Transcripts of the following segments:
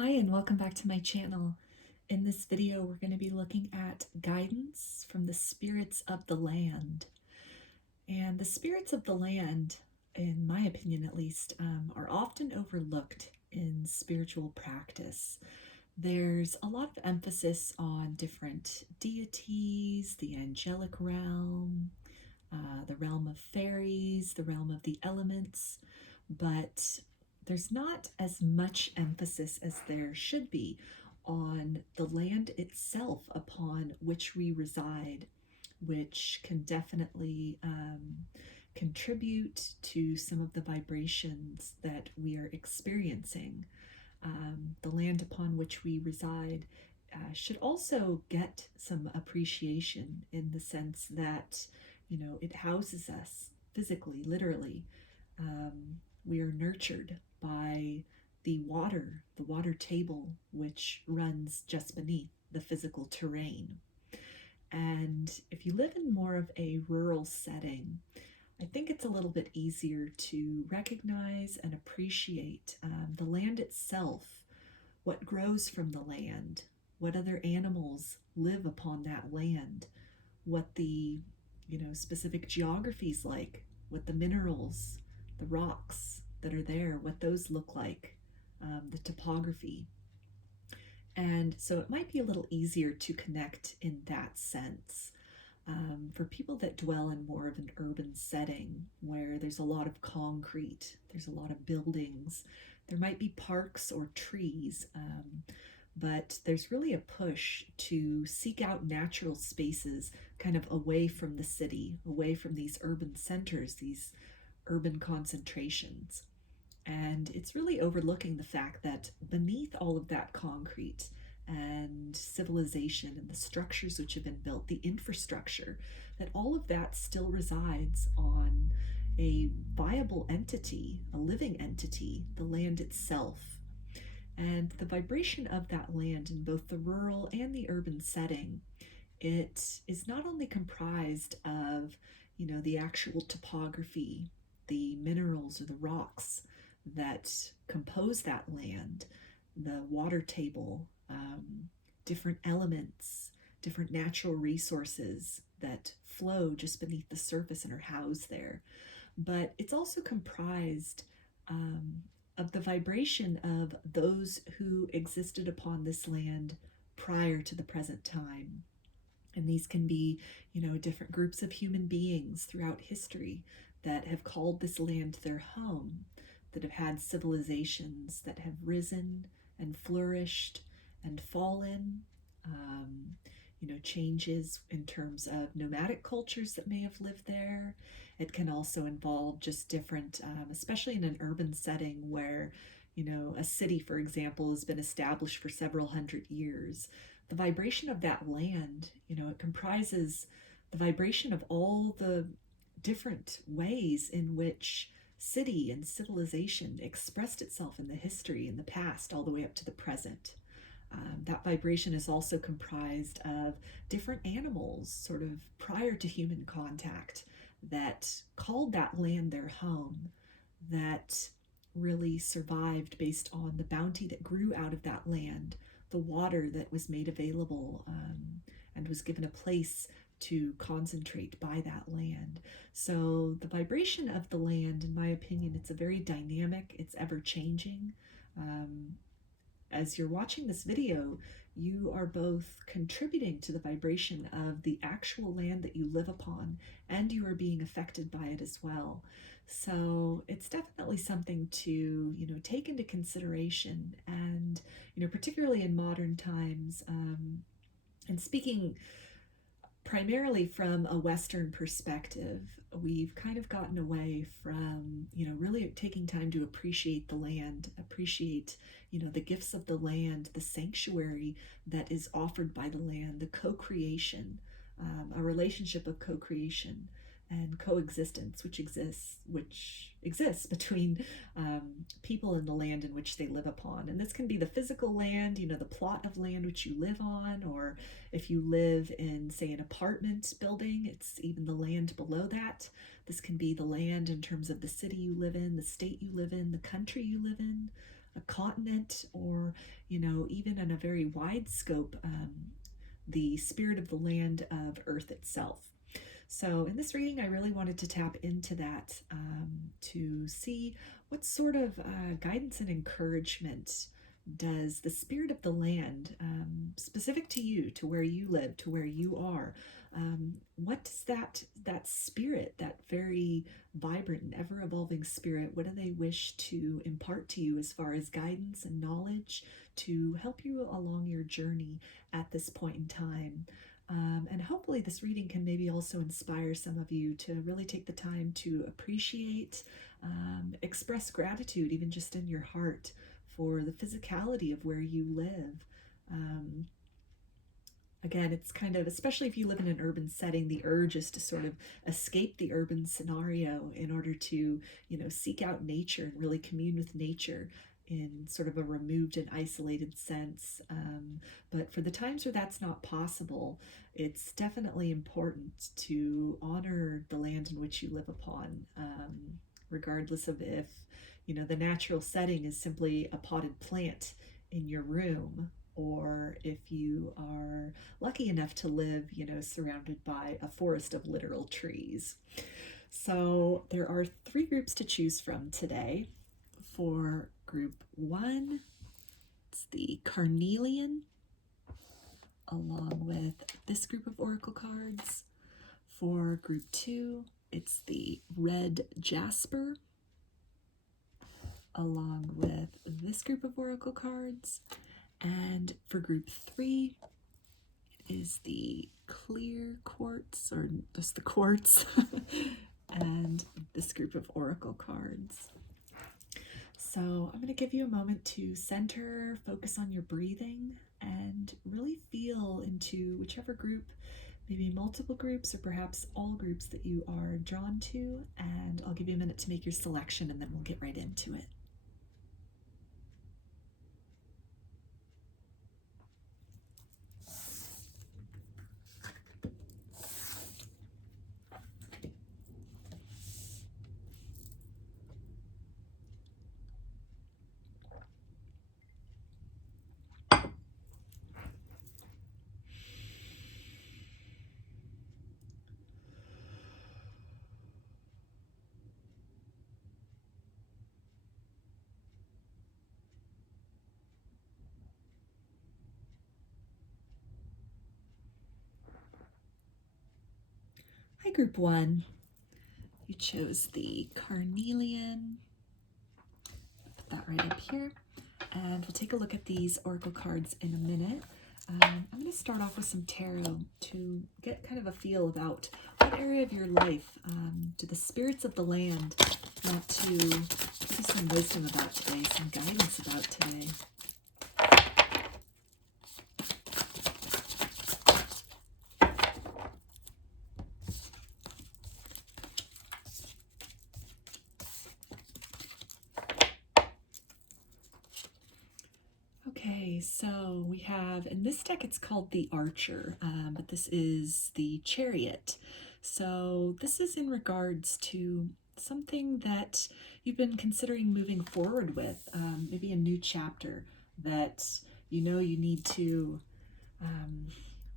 Hi and welcome back to my channel. In this video we're going to be looking at guidance from the spirits of the land. And the spirits of the land, in my opinion at least, are often overlooked in spiritual practice. There's a lot of emphasis on different deities, the angelic realm, the realm of fairies, the realm of the elements, but there's not as much emphasis as there should be on the land itself upon which we reside, which can definitely contribute to some of the vibrations that we are experiencing. The land upon which we reside should also get some appreciation in the sense that, it houses us physically, literally. We are nurtured by the water table, which runs just beneath the physical terrain. And if you live in more of a rural setting, I think it's a little bit easier to recognize and appreciate the land itself, what grows from the land, what other animals live upon that land, what the specific geography's like, what the minerals, the rocks that are there, what those look like, the topography. And so it might be a little easier to connect in that sense. For people that dwell in more of an urban setting where there's a lot of concrete, there's a lot of buildings, there might be parks or trees, but there's really a push to seek out natural spaces kind of away from the city, away from these urban centers, these urban concentrations. And it's really overlooking the fact that beneath all of that concrete and civilization and the structures which have been built, the infrastructure, that all of that still resides on a viable entity, a living entity, the land itself. And the vibration of that land in both the rural and the urban setting, it is not only comprised of, the actual topography, the minerals or the rocks that compose that land, the water table, different elements, different natural resources that flow just beneath the surface and are housed there. But it's also comprised of the vibration of those who existed upon this land prior to the present time. And these can be, different groups of human beings throughout history that have called this land their home, that have had civilizations that have risen and flourished and fallen, changes in terms of nomadic cultures that may have lived there. It can also involve just different, especially in an urban setting where, a city, for example, has been established for several hundred years. The vibration of that land, it comprises the vibration of all the different ways in which city and civilization expressed itself in the history, in the past, all the way up to the present. That vibration is also comprised of different animals, sort of prior to human contact, that called that land their home, that really survived based on the bounty that grew out of that land, the water that was made available and was given a place to concentrate by that land. So the vibration of the land, in my opinion, it's a very dynamic, it's ever changing. As you're watching this video, you are both contributing to the vibration of the actual land that you live upon, and you are being affected by it as well. So it's definitely something to, take into consideration. And, particularly in modern times, and speaking primarily from a Western perspective, we've kind of gotten away from, really taking time to appreciate the land, appreciate, the gifts of the land, the sanctuary that is offered by the land, the co-creation, a relationship of co-creation and coexistence, which exists between people and the land in which they live upon. And this can be the physical land, the plot of land which you live on, or if you live in, say, an apartment building, it's even the land below that. This can be the land in terms of the city you live in, the state you live in, the country you live in, a continent, or, even in a very wide scope, the spirit of the land of Earth itself. So in this reading, I really wanted to tap into that to see what sort of guidance and encouragement does the spirit of the land, specific to you, to where you live, to where you are, what does that spirit, that very vibrant and ever-evolving spirit, what do they wish to impart to you as far as guidance and knowledge to help you along your journey at this point in time? And hopefully this reading can maybe also inspire some of you to really take the time to appreciate, express gratitude, even just in your heart, for the physicality of where you live. Again, it's kind of, especially if you live in an urban setting, the urge is to sort of escape the urban scenario in order to, seek out nature and really commune with nature in sort of a removed and isolated sense. But for the times where that's not possible, it's definitely important to honor the land in which you live upon, regardless of if, the natural setting is simply a potted plant in your room, or if you are lucky enough to live, surrounded by a forest of literal trees. So there are 3 groups to choose from today. For group 1, it's the Carnelian, along with this group of oracle cards. For group 2, it's the red Jasper, along with this group of oracle cards. And for group 3, it is the clear quartz, or just the quartz, and this group of oracle cards. So I'm going to give you a moment to center, focus on your breathing, and really feel into whichever group, maybe multiple groups or perhaps all groups that you are drawn to. And I'll give you a minute to make your selection, and then we'll get right into it. Hi, group 1. You chose the Carnelian. Put that right up here. And we'll take a look at these oracle cards in a minute. I'm going to start off with some tarot to get kind of a feel about what area of your life do the spirits of the land want to give you some wisdom about today, some guidance about today. Okay, so we have, in this deck it's called the Archer, but this is the Chariot. So this is in regards to something that you've been considering moving forward with, maybe a new chapter that you need to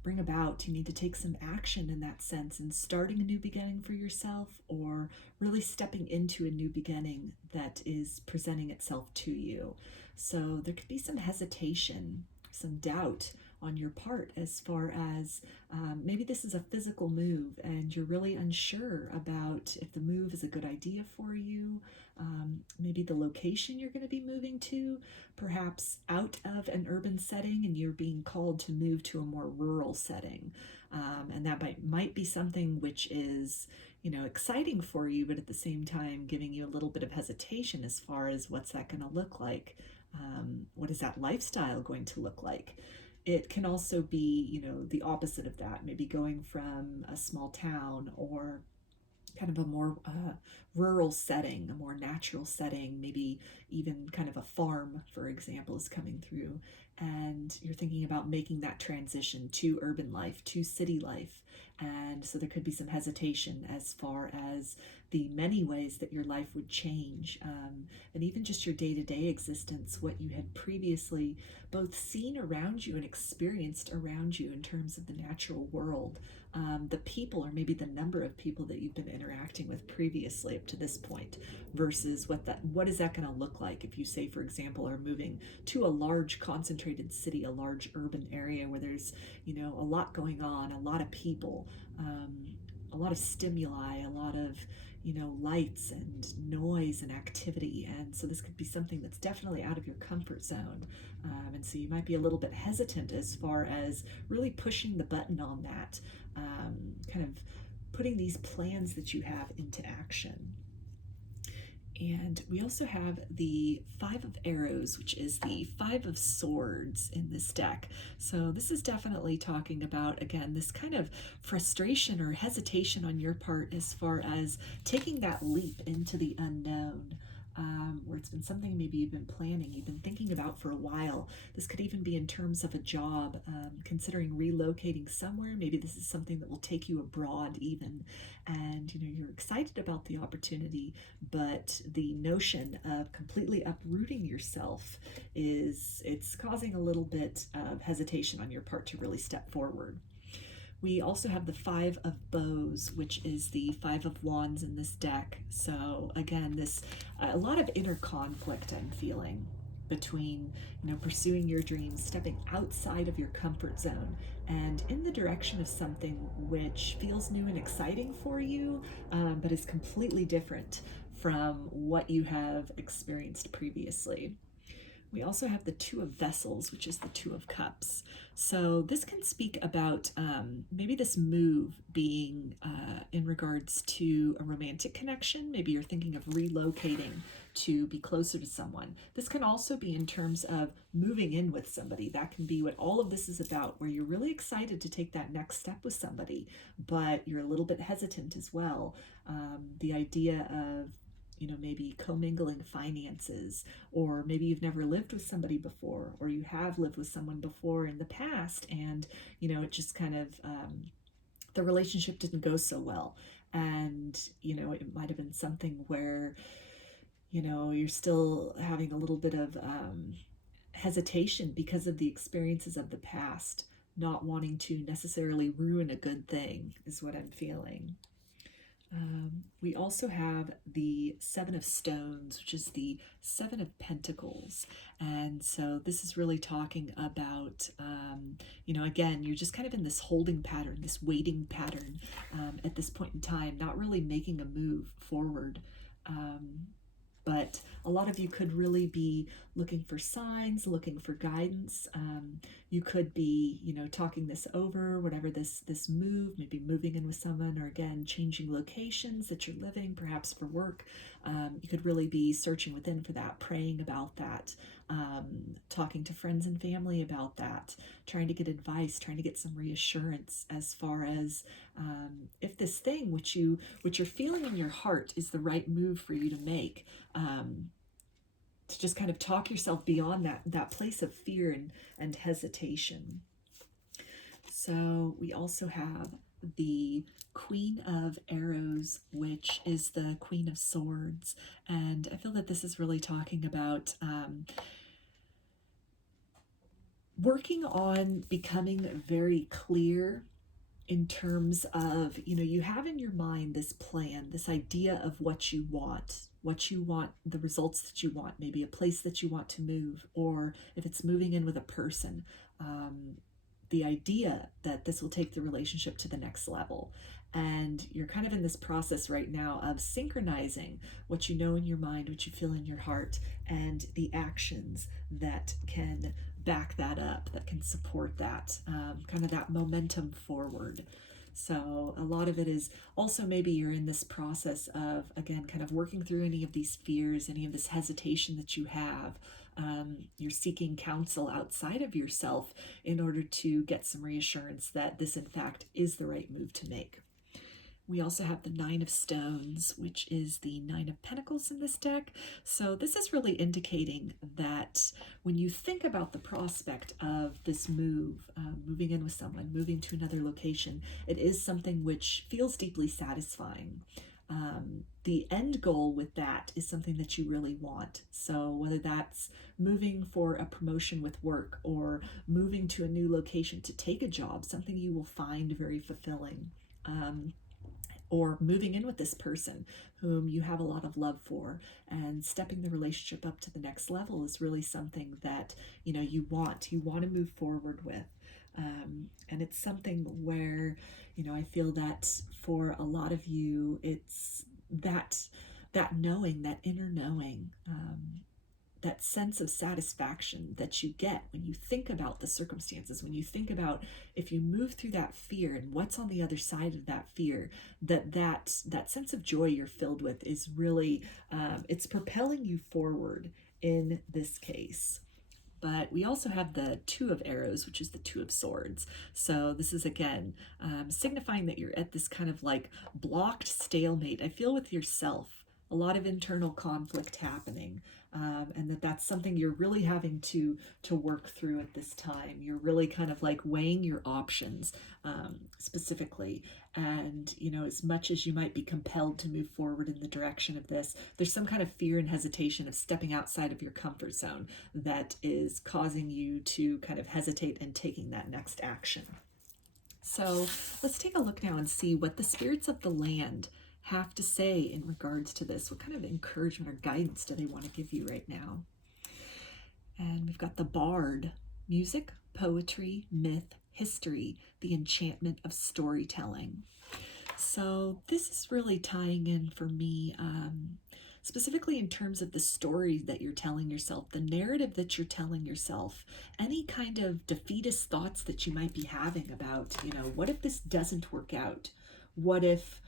bring about. You need to take some action in that sense, and starting a new beginning for yourself, or really stepping into a new beginning that is presenting itself to you. So there could be some hesitation, some doubt on your part as far as maybe this is a physical move and you're really unsure about if the move is a good idea for you, maybe the location you're going to be moving to, perhaps out of an urban setting and you're being called to move to a more rural setting. And that might be something which is, exciting for you, but at the same time giving you a little bit of hesitation as far as what's that going to look like. What is that lifestyle going to look like? It can also be, the opposite of that, maybe going from a small town or kind of a more rural setting, a more natural setting, maybe even kind of a farm, for example, is coming through, and you're thinking about making that transition to urban life, to city life. And so there could be some hesitation as far as the many ways that your life would change, and even just your day-to-day existence, what you had previously both seen around you and experienced around you in terms of the natural world, the people, or maybe the number of people that you've been interacting with previously up to this point, versus what is that going to look like if you, say, for example, are moving to a large concentrated city, a large urban area where there's, a lot going on, a lot of people, a lot of stimuli, a lot of, lights and noise and activity. And so this could be something that's definitely out of your comfort zone. And so you might be a little bit hesitant as far as really pushing the button on that, kind of putting these plans that you have into action. And we also have the 5 of Arrows, which is the 5 of Swords in this deck. So this is definitely talking about, again, this kind of frustration or hesitation on your part as far as taking that leap into the unknown. Where it's been something maybe you've been planning, you've been thinking about for a while. This could even be in terms of a job, considering relocating somewhere. Maybe this is something that will take you abroad even, and you're excited about the opportunity, but the notion of completely uprooting yourself it's causing a little bit of hesitation on your part to really step forward. We also have the 5 of Bows, which is the 5 of Wands in this deck. So again, this a lot of inner conflict I'm feeling between, pursuing your dreams, stepping outside of your comfort zone, and in the direction of something which feels new and exciting for you, but is completely different from what you have experienced previously. We also have the 2 of Vessels, which is the 2 of Cups. So this can speak about maybe this move being in regards to a romantic connection. Maybe you're thinking of relocating to be closer to someone. This can also be in terms of moving in with somebody. That can be what all of this is about, where you're really excited to take that next step with somebody, but you're a little bit hesitant as well. The idea of maybe commingling finances, or maybe you've never lived with somebody before, or you have lived with someone before in the past, and it just kind of the relationship didn't go so well, and it might have been something where you're still having a little bit of hesitation because of the experiences of the past, not wanting to necessarily ruin a good thing is what I'm feeling. We also have the 7 of Stones, which is the 7 of Pentacles. And so this is really talking about, again, you're just kind of in this holding pattern, this waiting pattern at this point in time, not really making a move forward. But a lot of you could really be looking for signs, looking for guidance. You could be, talking this over, whatever this move, maybe moving in with someone, or again, changing locations that you're living, perhaps for work. You could really be searching within for that, praying about that, talking to friends and family about that, trying to get advice, trying to get some reassurance as far as if this thing which you're feeling in your heart is the right move for you to make. To just kind of talk yourself beyond that place of fear and hesitation. So we also have the Queen of Arrows, which is the Queen of Swords. And I feel that this is really talking about working on becoming very clear in terms of, you have in your mind this plan, this idea of what you want, the results that you want, maybe a place that you want to move, or if it's moving in with a person, the idea that this will take the relationship to the next level. And you're kind of in this process right now of synchronizing what you know in your mind, what you feel in your heart, and the actions that can back that up, that can support that, kind of that momentum forward. So a lot of it is also maybe you're in this process of, again, kind of working through any of these fears, any of this hesitation that you have. You're seeking counsel outside of yourself in order to get some reassurance that this, in fact, is the right move to make. We also have the 9 of Stones, which is the 9 of Pentacles in this deck. So this is really indicating that when you think about the prospect of this move, moving in with someone, moving to another location, it is something which feels deeply satisfying. the end goal with that is something that you really want. So whether that's moving for a promotion with work, or moving to a new location to take a job, something you will find very fulfilling, or moving in with this person whom you have a lot of love for, and stepping the relationship up to the next level is really something that you want to move forward with. And it's something where I feel that for a lot of you, it's that knowing, that inner knowing, that sense of satisfaction that you get when you think about the circumstances, when you think about if you move through that fear and what's on the other side of that fear, that sense of joy you're filled with is really, it's propelling you forward in this case. But we also have the Two of Arrows, which is the Two of Swords. So this is, again, signifying that you're at this kind of like blocked stalemate. I feel with yourself, a lot of internal conflict happening, and that's something you're really having to work through at this time. You're really kind of like weighing your options, specifically. And, as much as you might be compelled to move forward in the direction of this, there's some kind of fear and hesitation of stepping outside of your comfort zone that is causing you to kind of hesitate in taking that next action. So let's take a look now and see what the spirits of the land have to say in regards to this. What kind of encouragement or guidance do they want to give you right now? And we've got the Bard: music, poetry, myth, history, the enchantment of storytelling. So this is really tying in for me, specifically in terms of the story that you're telling yourself, the narrative that you're telling yourself, any kind of defeatist thoughts that you might be having about, what if this doesn't work out? What if,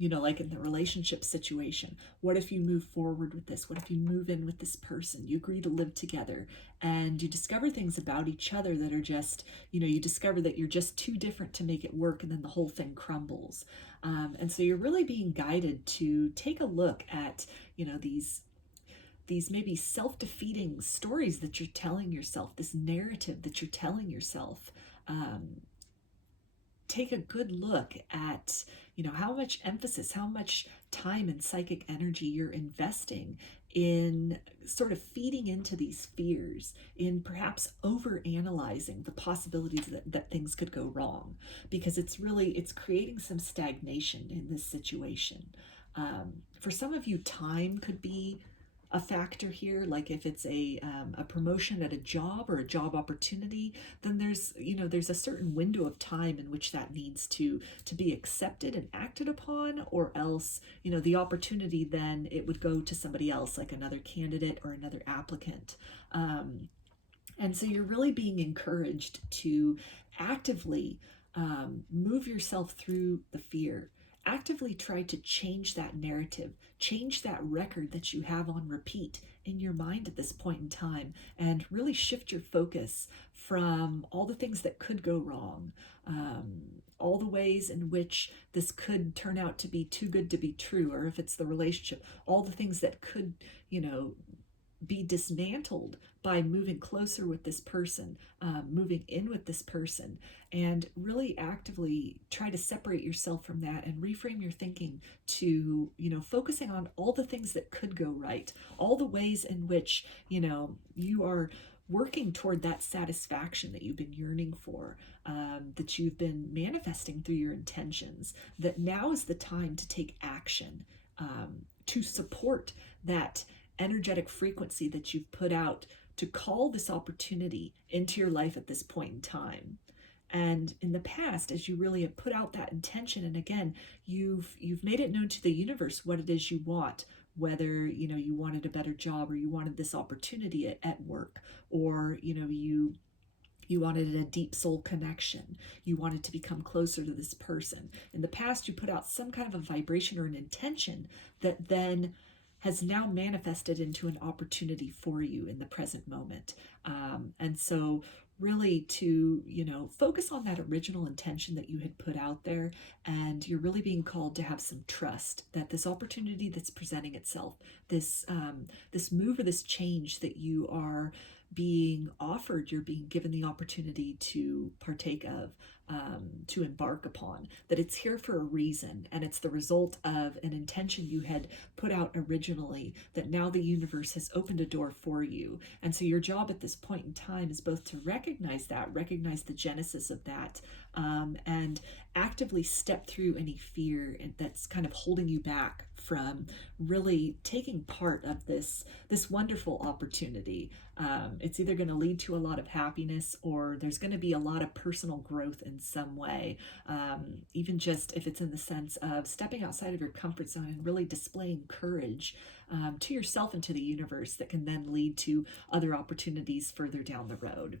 like in the relationship situation, what if you move forward with this? What if you move in with this person? You agree to live together and you discover things about each other that are just, you discover that you're just too different to make it work, and then the whole thing crumbles. And so you're really being guided to take a look at, these maybe self-defeating stories that you're telling yourself, this narrative that you're telling yourself. Take a good look at, how much emphasis, how much time and psychic energy you're investing in sort of feeding into these fears, in perhaps over-analyzing the possibilities that things could go wrong, because it's creating some stagnation in this situation. For some of you, time could be a factor here. Like if it's a promotion at a job or a job opportunity, then there's a certain window of time in which that needs to be accepted and acted upon, or else the opportunity, then it would go to somebody else, like another candidate or another applicant. And so you're really being encouraged to actively move yourself through the fear. Actively try to change that narrative, change that record that you have on repeat in your mind at this point in time, and really shift your focus from all the things that could go wrong, all the ways in which this could turn out to be too good to be true, or if it's the relationship, all the things that could, be dismantled by moving closer with this person, moving in with this person, and really actively try to separate yourself from that and reframe your thinking to, focusing on all the things that could go right, all the ways in which, you are working toward that satisfaction that you've been yearning for, that you've been manifesting through your intentions, that now is the time to take action, to support that energetic frequency that you've put out to call this opportunity into your life at this point in time. And in the past, as you really have put out that intention, and again, you've made it known to the universe what it is you want, whether you wanted a better job, or you wanted this opportunity at work, or you wanted a deep soul connection, you wanted to become closer to this person. In the past, you put out some kind of a vibration or an intention that then has now manifested into an opportunity for you in the present moment. And so really to, focus on that original intention that you had put out there, and you're really being called to have some trust that this opportunity that's presenting itself, this move or this change that you are being offered, you're being given the opportunity to partake of, to embark upon, that it's here for a reason, and it's the result of an intention you had put out originally, that now the universe has opened a door for you. And so your job at this point in time is both to recognize the genesis of that, and actively step through any fear that's kind of holding you back from really taking part of this wonderful opportunity. It's either going to lead to a lot of happiness, or there's going to be a lot of personal growth in some way, even just if it's in the sense of stepping outside of your comfort zone and really displaying courage to yourself and to the universe, that can then lead to other opportunities further down the road.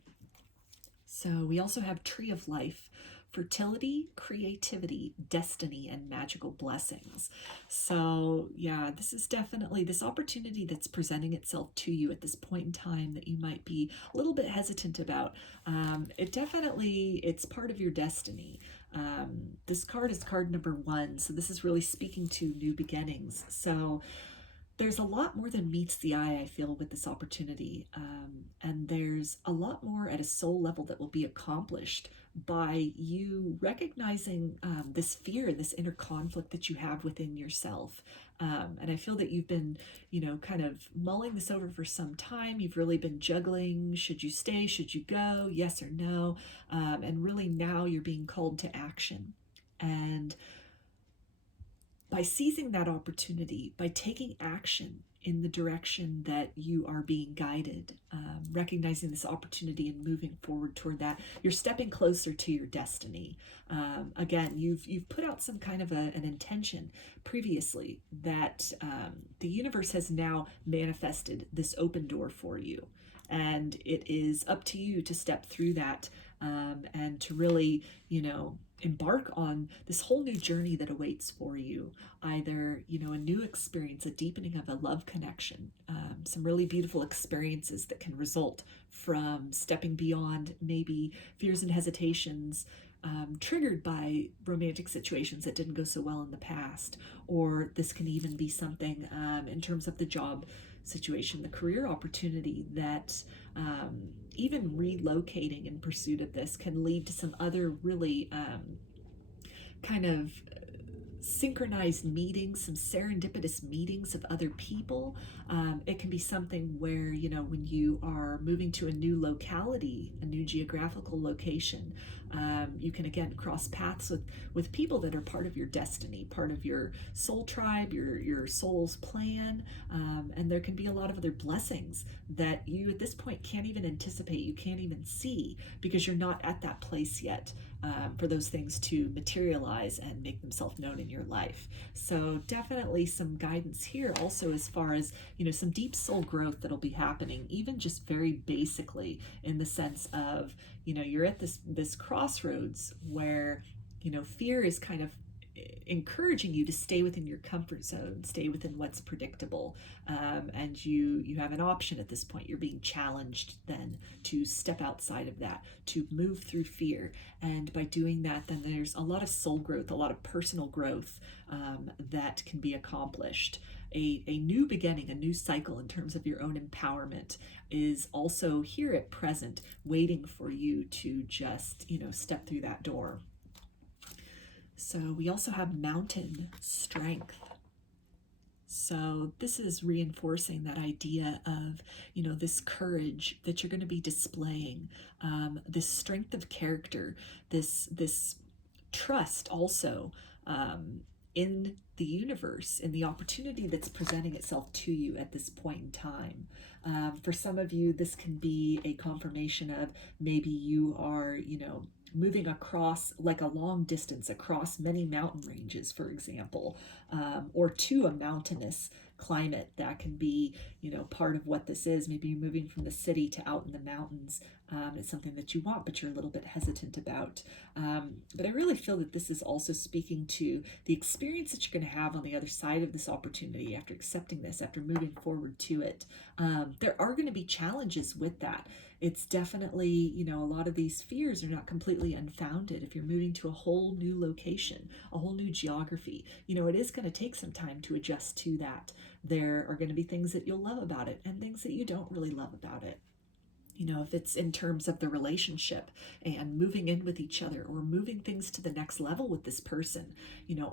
So we also have Tree of Life: fertility, creativity, destiny, and magical blessings. So yeah, this is definitely this opportunity that's presenting itself to you at this point in time that you might be a little bit hesitant about. It's part of your destiny. This card is card number 1, so this is really speaking to new beginnings. So there's a lot more than meets the eye, I feel, with this opportunity. And there's a lot more at a soul level that will be accomplished by you recognizing this fear, this inner conflict that you have within yourself. And I feel that you've been, kind of mulling this over for some time. You've really been juggling, should you stay, should you go, yes or no? And really now you're being called to action. And by seizing that opportunity, by taking action in the direction that you are being guided, recognizing this opportunity and moving forward toward that, you're stepping closer to your destiny. Again, you've put out some kind of an intention previously that the universe has now manifested this open door for you. And it is up to you to step through that, and to really, embark on this whole new journey that awaits for you. Either, a new experience, a deepening of a love connection, some really beautiful experiences that can result from stepping beyond maybe fears and hesitations triggered by romantic situations that didn't go so well in the past. Or this can even be something in terms of the job situation, the career opportunity, that even relocating in pursuit of this can lead to some other really kind of synchronized meetings, some serendipitous meetings of other people. It can be something where, when you are moving to a new locality, a new geographical location, you can again cross paths with people that are part of your destiny, part of your soul tribe, your soul's plan. And there can be a lot of other blessings that you at this point can't even anticipate, you can't even see, because you're not at that place yet for those things to materialize and make themselves known in your life. So definitely some guidance here also, as far as, some deep soul growth that'll be happening, even just very basically, in the sense of, you're at this crossroads where, fear is kind of encouraging you to stay within your comfort zone, stay within what's predictable, and you have an option at this point. You're being challenged then to step outside of that, to move through fear, and by doing that, then there's a lot of soul growth, a lot of personal growth that can be accomplished. A new beginning, a new cycle in terms of your own empowerment is also here at present, waiting for you to just, step through that door. So we also have mountain strength. So this is reinforcing that idea of, this courage that you're going to be displaying, this strength of character, this trust also in the universe, in the opportunity that's presenting itself to you at this point in time. For some of you, this can be a confirmation of maybe you are, moving across like a long distance across many mountain ranges, for example, or to a mountainous climate. That can be, part of what this is. Maybe you're moving from the city to out in the mountains. It's something that you want, but you're a little bit hesitant about. But I really feel that this is also speaking to the experience that you're going to have on the other side of this opportunity after accepting this, after moving forward to it. There are going to be challenges with that. It's definitely, a lot of these fears are not completely unfounded. If you're moving to a whole new location, a whole new geography, it is going to take some time to adjust to that. There are going to be things that you'll love about it and things that you don't really love about it. if it's in terms of the relationship and moving in with each other or moving things to the next level with this person.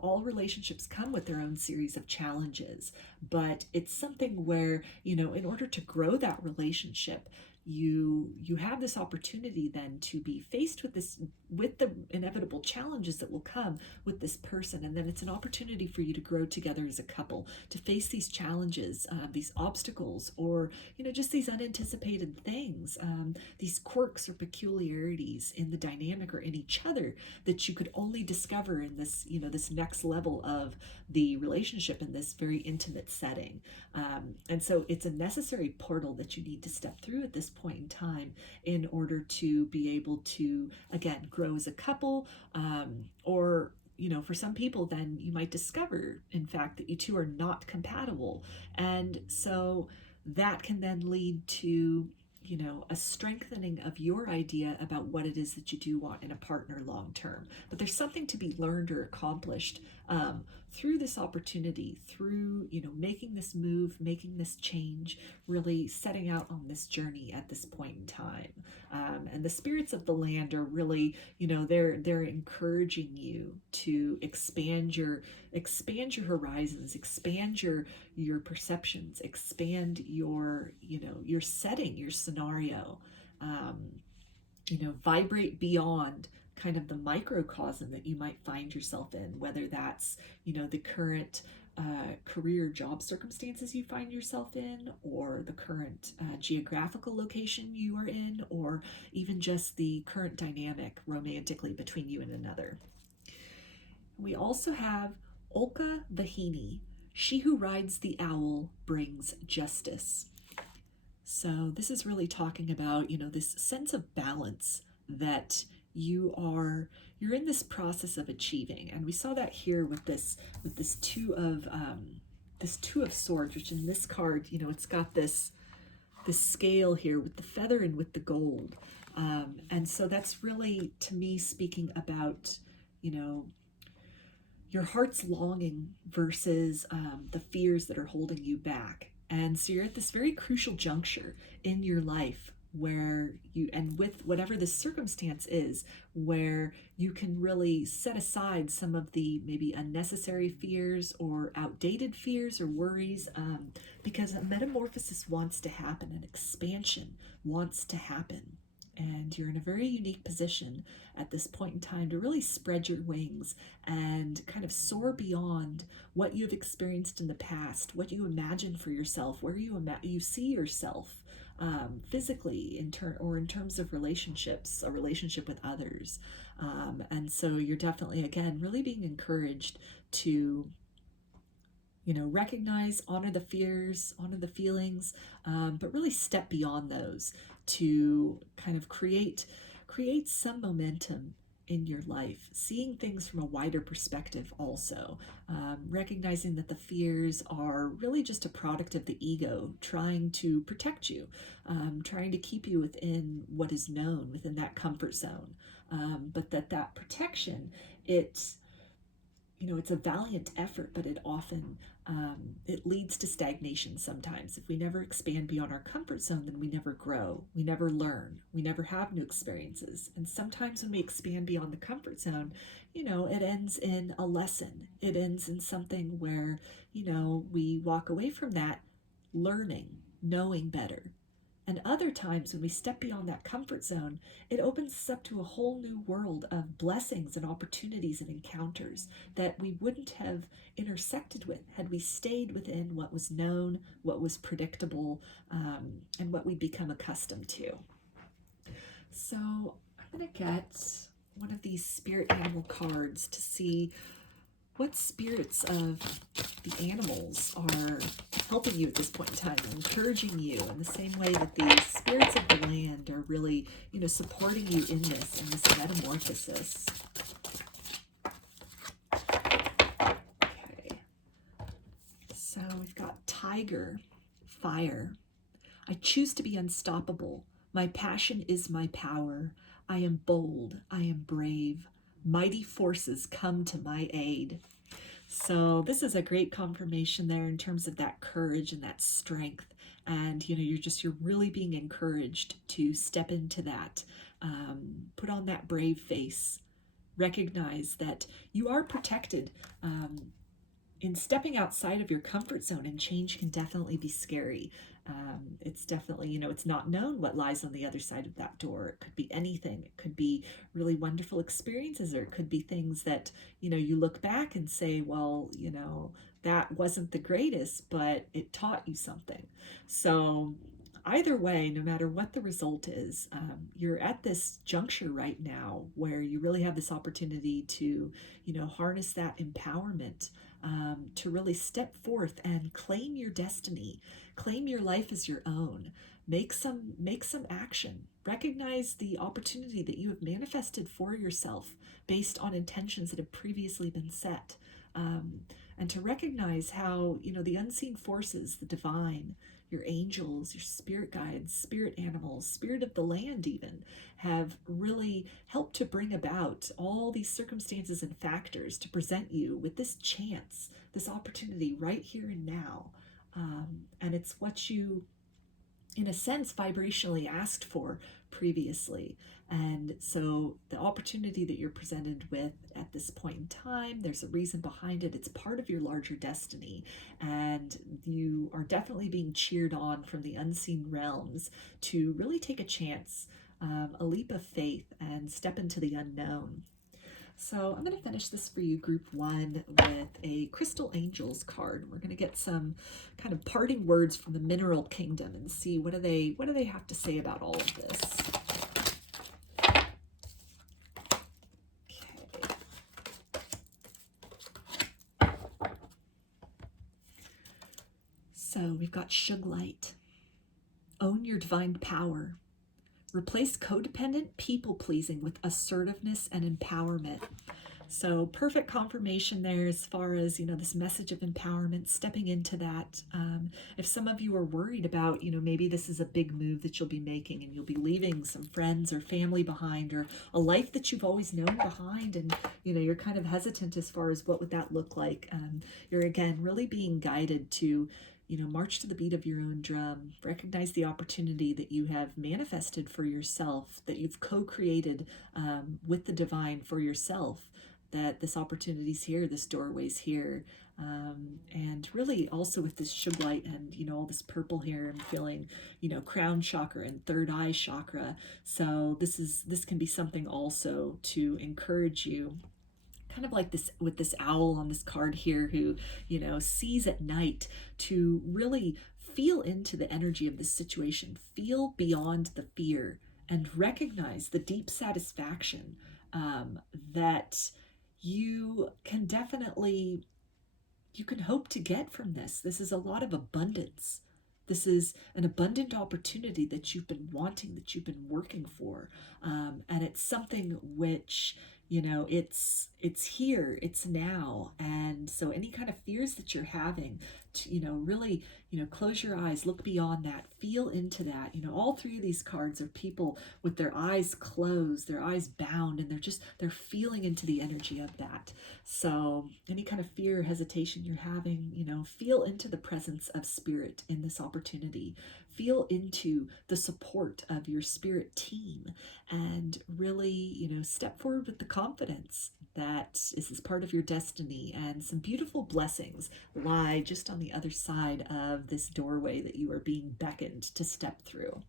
All relationships come with their own series of challenges, but it's something where, in order to grow that relationship, you have this opportunity then to be faced with the inevitable challenges that will come with this person, and then it's an opportunity for you to grow together as a couple, to face these challenges, these obstacles, or just these unanticipated things, these quirks or peculiarities in the dynamic or in each other that you could only discover in this this next level of the relationship in this very intimate setting. And so it's a necessary portal that you need to step through at this point in time in order to be able to, again, grow as a couple, or for some people, then you might discover, in fact, that you two are not compatible. And so that can then lead to, a strengthening of your idea about what it is that you do want in a partner long term. But there's something to be learned or accomplished through this opportunity, through, making this move, making this change, really setting out on this journey at this point in time. And the spirits of the land are really, they're encouraging you to expand your horizons, expand your perceptions, expand your setting, your scenario, vibrate beyond kind of the microcosm that you might find yourself in, whether that's, the current career job circumstances you find yourself in, or the current geographical location you are in, or even just the current dynamic romantically between you and another. We also have Olka Vahini. She who rides the owl brings justice. So this is really talking about, this sense of balance that you're in this process of achieving. And we saw that here with this two of swords, which in this card, it's got this scale here with the feather and with the gold. And so that's really, to me, speaking about, your heart's longing versus the fears that are holding you back. And so you're at this very crucial juncture in your life where and with whatever the circumstance is, where you can really set aside some of the maybe unnecessary fears or outdated fears or worries, because a metamorphosis wants to happen, an expansion wants to happen. And you're in a very unique position at this point in time to really spread your wings and kind of soar beyond what you've experienced in the past, what you imagine for yourself, where you see yourself physically in terms of relationships, a relationship with others. And so you're definitely, again, really being encouraged to recognize, honor the fears, honor the feelings, but really step beyond those to kind of create some momentum in your life, seeing things from a wider perspective also, recognizing that the fears are really just a product of the ego trying to protect you, trying to keep you within what is known, within that comfort zone, but that protection, it's a valiant effort, but it often it leads to stagnation sometimes. If we never expand beyond our comfort zone, then we never grow, we never learn, we never have new experiences. And sometimes when we expand beyond the comfort zone, it ends in a lesson. It ends in something where, we walk away from that learning, knowing better. And other times when we step beyond that comfort zone, it opens us up to a whole new world of blessings and opportunities and encounters that we wouldn't have intersected with had we stayed within what was known, what was predictable, and what we'd become accustomed to. So I'm going to get one of these spirit animal cards to see what spirits of the animals are helping you at this point in time, encouraging you in the same way that the spirits of the land are really, supporting you in this metamorphosis. Okay. So we've got tiger, fire. I choose to be unstoppable. My passion is my power. I am bold. I am brave. Mighty forces come to my aid. So this is a great confirmation there in terms of that courage and that strength And, you're really being encouraged to step into that, put on that brave face, recognize that you are protected. In stepping outside of your comfort zone, and change can definitely be scary. It's definitely, it's not known what lies on the other side of that door. It could be anything. It could be really wonderful experiences, or it could be things that, you look back and say, well, that wasn't the greatest, but it taught you something. So either way, no matter what the result is, you're at this juncture right now where you really have this opportunity to, harness that empowerment, to really step forth and claim your destiny, claim your life as your own, make some action, recognize the opportunity that you have manifested for yourself based on intentions that have previously been set, and to recognize how, the unseen forces, the divine, your angels, your spirit guides, spirit animals, spirit of the land even, have really helped to bring about all these circumstances and factors to present you with this chance, this opportunity right here and now. And it's what you, in a sense, vibrationally asked for previously. And so the opportunity that you're presented with at this point in time, there's a reason behind it. It's part of your larger destiny. And you are definitely being cheered on from the unseen realms to really take a chance, a leap of faith, and step into the unknown. So I'm going to finish this for you, group 1, with a Crystal Angels card. We're going to get some kind of parting words from the mineral kingdom and see what do they have to say about all of this. Okay. So we've got Suglight. Own your divine power. Replace codependent people-pleasing with assertiveness and empowerment. So perfect confirmation there as far as, this message of empowerment, stepping into that. If some of you are worried about, maybe this is a big move that you'll be making and you'll be leaving some friends or family behind, or a life that you've always known behind, and, you're kind of hesitant as far as what would that look like. You're, again, really being guided to, march to the beat of your own drum, recognize the opportunity that you have manifested for yourself, that you've co-created with the divine for yourself, that this opportunity's here, this doorway's here. And really also with this Suglight and, all this purple here, I'm feeling, crown chakra and third eye chakra. So this can be something also to encourage you, kind of like this with this owl on this card here who, sees at night, to really feel into the energy of this situation, feel beyond the fear, and recognize the deep satisfaction that you can definitely, you can hope to get from this. This is a lot of abundance. This is an abundant opportunity that you've been wanting, that you've been working for. And it's something which, it's here, it's now. And so any kind of fears that you're having, really, close your eyes, look beyond that, feel into that. All three of these cards are people with their eyes closed, their eyes bound, and they're feeling into the energy of that. So any kind of fear or hesitation you're having, feel into the presence of spirit in this opportunity. Feel into the support of your spirit team, and really, step forward with the confidence that this is part of your destiny, and some beautiful blessings lie just on the other side of this doorway that you are being beckoned to step through.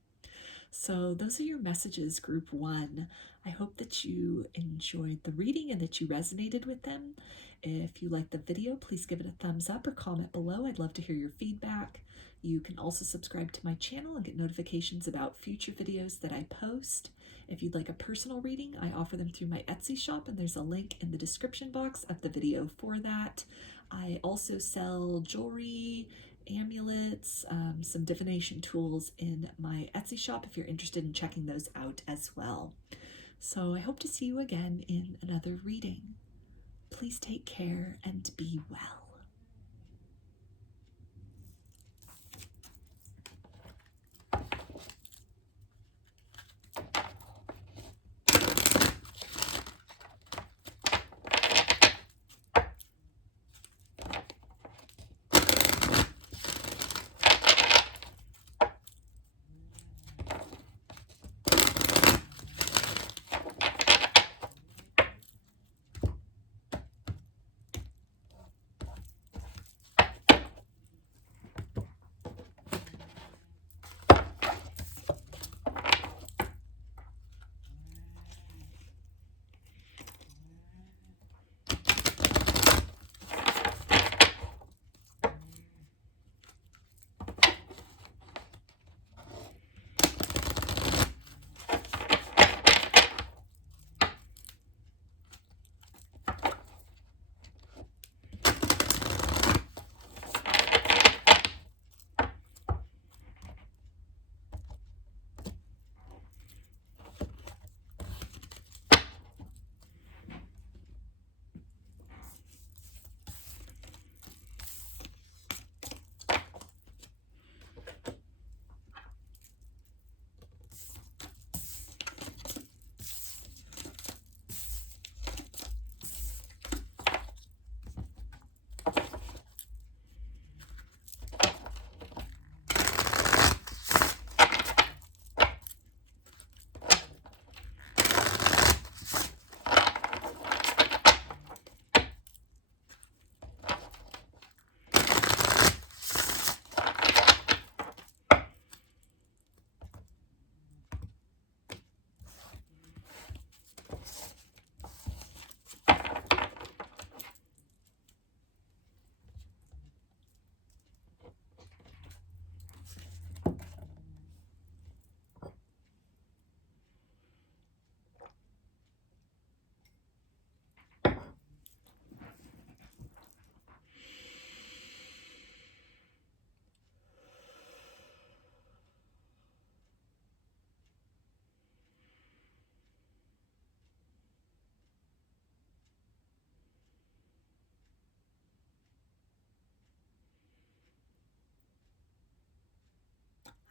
So those are your messages, group 1. I hope that you enjoyed the reading and that you resonated with them. If you liked the video, please give it a thumbs up or comment below. I'd love to hear your feedback. You can also subscribe to my channel and get notifications about future videos that I post. If you'd like a personal reading, I offer them through my Etsy shop, and there's a link in the description box of the video for that. I also sell jewelry, amulets, some divination tools in my Etsy shop if you're interested in checking those out as well. So I hope to see you again in another reading. Please take care and be well.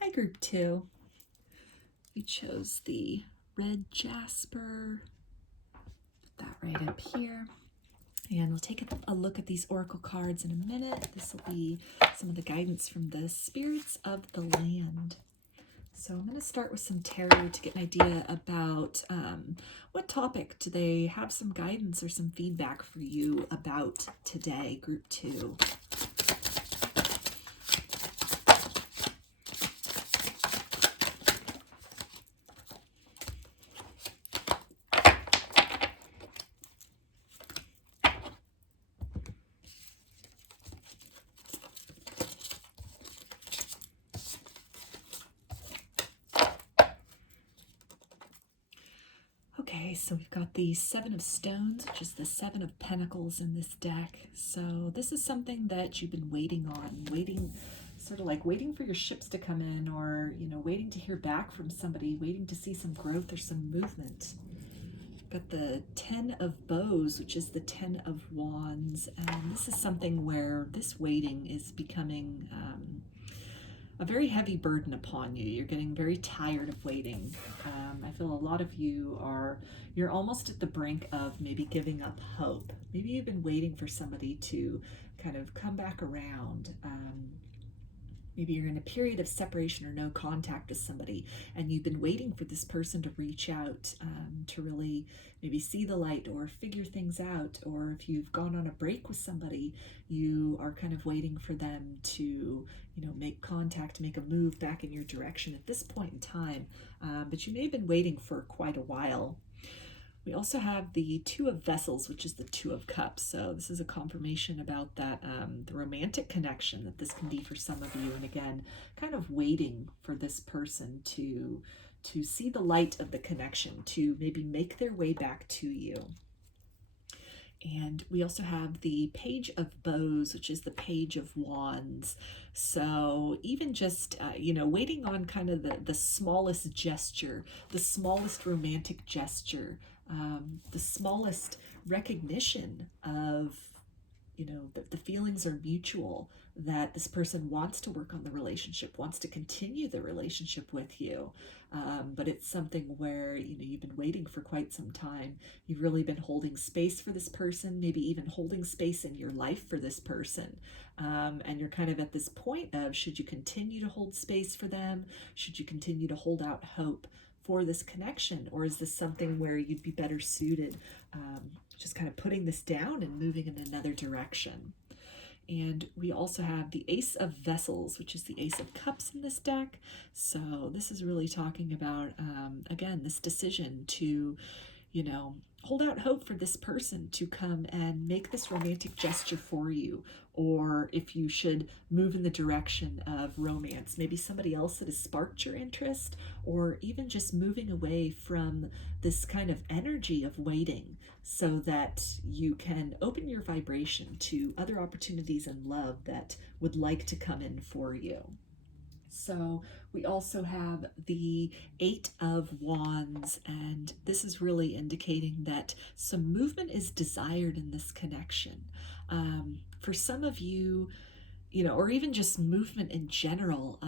Hi, group 2. We chose the red Jasper. Put that right up here. And we'll take a look at these oracle cards in a minute. This will be some of the guidance from the spirits of the land. So I'm going to start with some tarot to get an idea about what topic do they have some guidance or some feedback for you about today, group 2. Okay, so we've got the 7 of Stones, which is the 7 of Pentacles in this deck. So this is something that you've been waiting on, sort of like waiting for your ships to come in, or, you know, waiting to hear back from somebody, waiting to see some growth or some movement. Got the 10 of Bows, which is the 10 of Wands, and this is something where this waiting is becoming a very heavy burden upon you. You're getting very tired of waiting. I feel a lot of you you're almost at the brink of maybe giving up hope. Maybe you've been waiting for somebody to kind of come back around. Maybe you're in a period of separation or no contact with somebody, and you've been waiting for this person to reach out to really maybe see the light or figure things out. Or if you've gone on a break with somebody, you are kind of waiting for them to, you know, make contact, make a move back in your direction at this point in time. But you may have been waiting for quite a while. We also have the 2 of Vessels, which is the 2 of Cups. So this is a confirmation about that, the romantic connection that this can be for some of you. And again, kind of waiting for this person to see the light of the connection, to maybe make their way back to you. And we also have the Page of Bows, which is the Page of Wands. So even just, you know, waiting on kind of the smallest gesture, the smallest romantic gesture, the smallest recognition of, you know, that the feelings are mutual, that this person wants to work on the relationship, wants to continue the relationship with you. But it's something where, you know, you've been waiting for quite some time. You've really been holding space for this person, maybe even holding space in your life for this person. And you're kind of at this point of, should you continue to hold space for them? Should you continue to hold out hope for this connection? Or is this something where you'd be better suited just kind of putting this down and moving in another direction? And we also have the Ace of Vessels, which is the Ace of Cups in this deck. So this is really talking about, again, this decision to, you know, hold out hope for this person to come and make this romantic gesture for you. Or if you should move in the direction of romance, maybe somebody else that has sparked your interest, or even just moving away from this kind of energy of waiting so that you can open your vibration to other opportunities in love that would like to come in for you. So we also have the 8 of Wands, and this is really indicating that some movement is desired in this connection. For some of you, you know, or even just movement in general,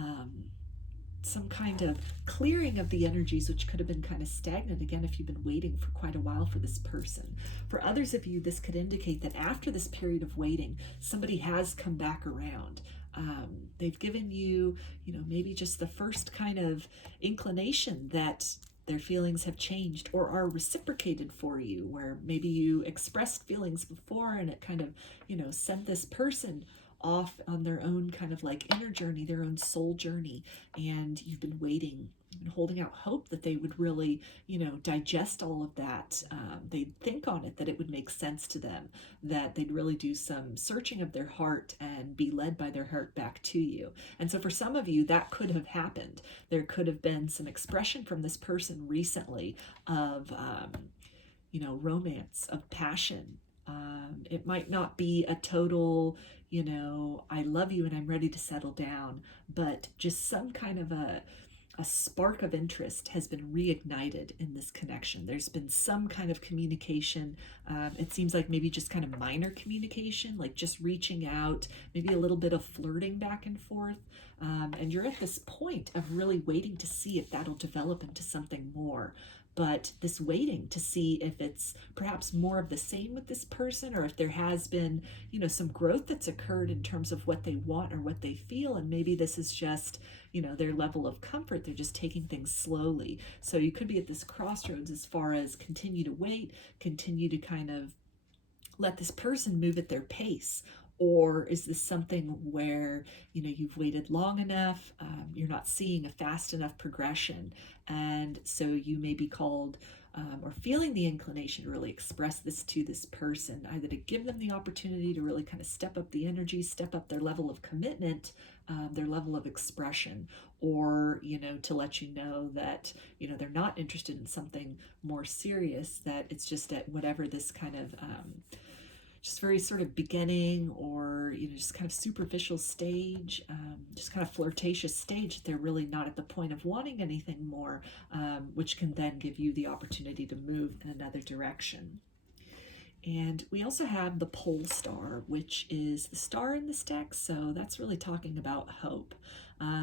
some kind of clearing of the energies which could have been kind of stagnant, again, if you've been waiting for quite a while for this person. For others of you, this could indicate that after this period of waiting, somebody has come back around. They've given you, you know, maybe just the first kind of inclination that their feelings have changed or are reciprocated for you, where maybe you expressed feelings before and it kind of, you know, sent this person off on their own kind of like inner journey, their own soul journey, and you've been waiting and holding out hope that they would really, you know, digest all of that. They'd think on it, that it would make sense to them, that they'd really do some searching of their heart and be led by their heart back to you. And so for some of you, that could have happened. There could have been some expression from this person recently of, you know, romance, of passion. It might not be a total, you know, I love you and I'm ready to settle down, but just some kind of a spark of interest has been reignited in this connection. There's been some kind of communication. It seems like maybe just kind of minor communication, like just reaching out, maybe a little bit of flirting back and forth. And you're at this point of really waiting to see if that'll develop into something more. But this waiting to see if it's perhaps more of the same with this person, or if there has been, some growth that's occurred in terms of what they want or what they feel. And maybe this is just, their level of comfort. They're just taking things slowly. So you could be at this crossroads as far as continue to wait, continue to kind of let this person move at their pace. Or is this something where, you've waited long enough, you're not seeing a fast enough progression, and so you may be called or feeling the inclination to really express this to this person, either to give them the opportunity to really kind of step up the energy, step up their level of commitment, their level of expression, or, to let you know that, they're not interested in something more serious, that it's just at whatever this kind of just very sort of beginning, or just kind of superficial stage, just kind of flirtatious stage. They're really not at the point of wanting anything more, which can then give you the opportunity to move in another direction. And we also have the pole star, which is the star in this deck. So that's really talking about hope.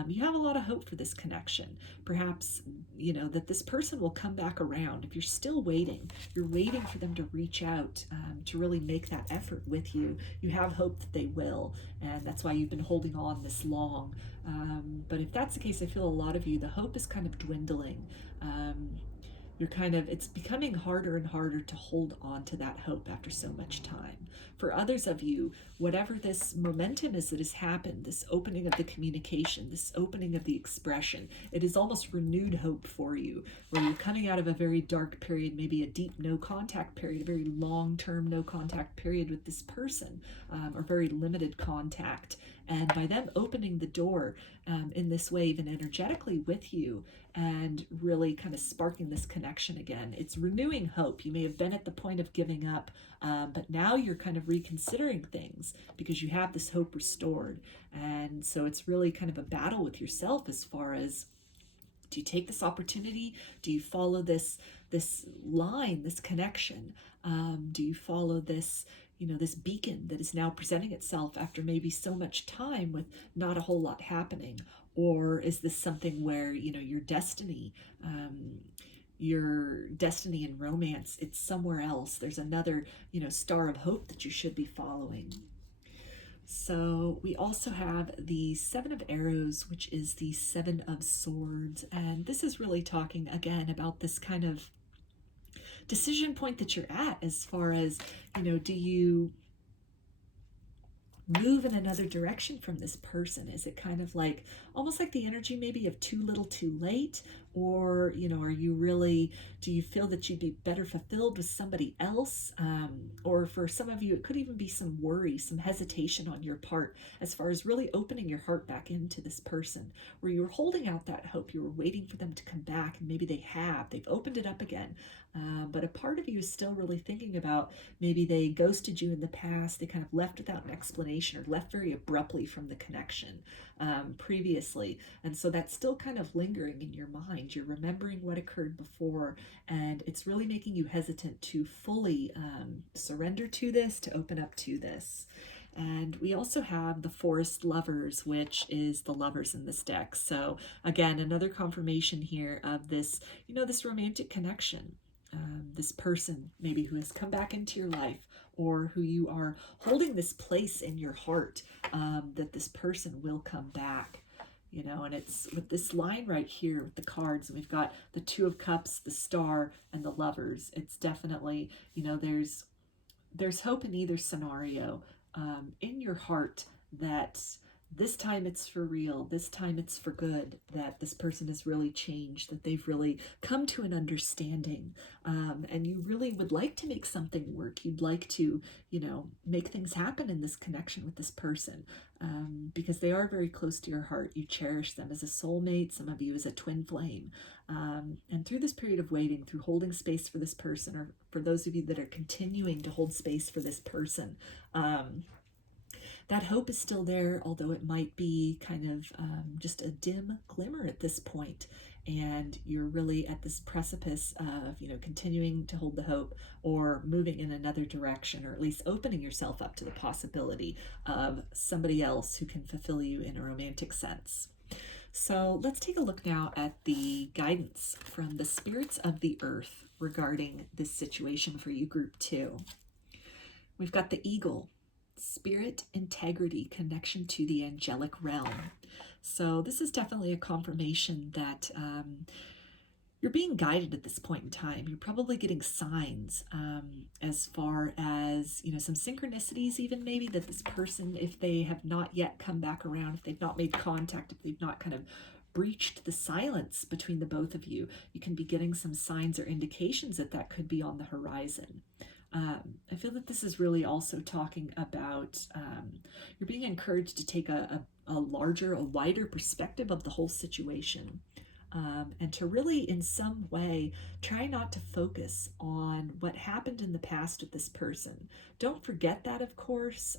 You have a lot of hope for this connection. Perhaps, that this person will come back around. If you're still waiting, you're waiting for them to reach out, to really make that effort with you. You have hope that they will. And that's why you've been holding on this long. But if that's the case, I feel a lot of you, the hope is kind of dwindling. It's becoming harder and harder to hold on to that hope after so much time. For others of you, whatever this momentum is that has happened, this opening of the communication, this opening of the expression, it is almost renewed hope for you, where you're coming out of a very dark period, maybe a deep no contact period, a very long-term no contact period with this person, or very limited contact. And by them opening the door in this way, even energetically with you, and really kind of sparking this connection again, it's renewing hope. You may have been at the point of giving up, but now you're kind of reconsidering things because you have this hope restored. And so it's really kind of a battle with yourself as far as, do you take this opportunity? Do you follow this line, this connection? Do you follow this, this beacon that is now presenting itself after maybe so much time with not a whole lot happening? Or is this something where, your destiny and romance, it's somewhere else? There's another, star of hope that you should be following. So we also have the Seven of Arrows, which is the Seven of Swords. And this is really talking again about this kind of decision point that you're at as far as, do you move in another direction from this person? Is it kind of like almost like the energy maybe of too little too late? Or, are you really, do you feel that you'd be better fulfilled with somebody else? Or for some of you, it could even be some worry, some hesitation on your part as far as really opening your heart back into this person, where you were holding out that hope. You were waiting for them to come back, and maybe they've opened it up again. But a part of you is still really thinking about, maybe they ghosted you in the past. They kind of left without an explanation, or left very abruptly from the connection previously. And so that's still kind of lingering in your mind. You're remembering what occurred before, and it's really making you hesitant to fully surrender to this, to open up to this. And we also have the Forest Lovers, which is the lovers in this deck. So again, another confirmation here of this, this romantic connection. This person maybe who has come back into your life, or who you are holding this place in your heart, that this person will come back. And it's with this line right here with the cards, and we've got the Two of Cups, the Star, and the Lovers. It's definitely, there's hope in either scenario, in your heart, that this time it's for real, this time it's for good, that this person has really changed, that they've really come to an understanding, and you really would like to make something work. You'd like to, make things happen in this connection with this person, because they are very close to your heart. You cherish them as a soulmate, some of you as a twin flame. And through this period of waiting, through holding space for this person, or for those of you that are continuing to hold space for this person, that hope is still there, although it might be kind of just a dim glimmer at this point. and you're really at this precipice of, continuing to hold the hope or moving in another direction, or at least opening yourself up to the possibility of somebody else who can fulfill you in a romantic sense. So let's take a look now at the guidance from the spirits of the earth regarding this situation for you, group 2. We've got the eagle, spirit integrity, connection to the angelic realm. So this is definitely a confirmation that you're being guided at this point in time. You're probably getting signs as far as, some synchronicities even maybe, that this person, if they have not yet come back around, if they've not made contact, if they've not kind of breached the silence between the both of you, you can be getting some signs or indications that that could be on the horizon. I feel that this is really also talking about you're being encouraged to take a larger, a wider perspective of the whole situation. And to really, in some way, try not to focus on what happened in the past with this person. Don't forget that, of course.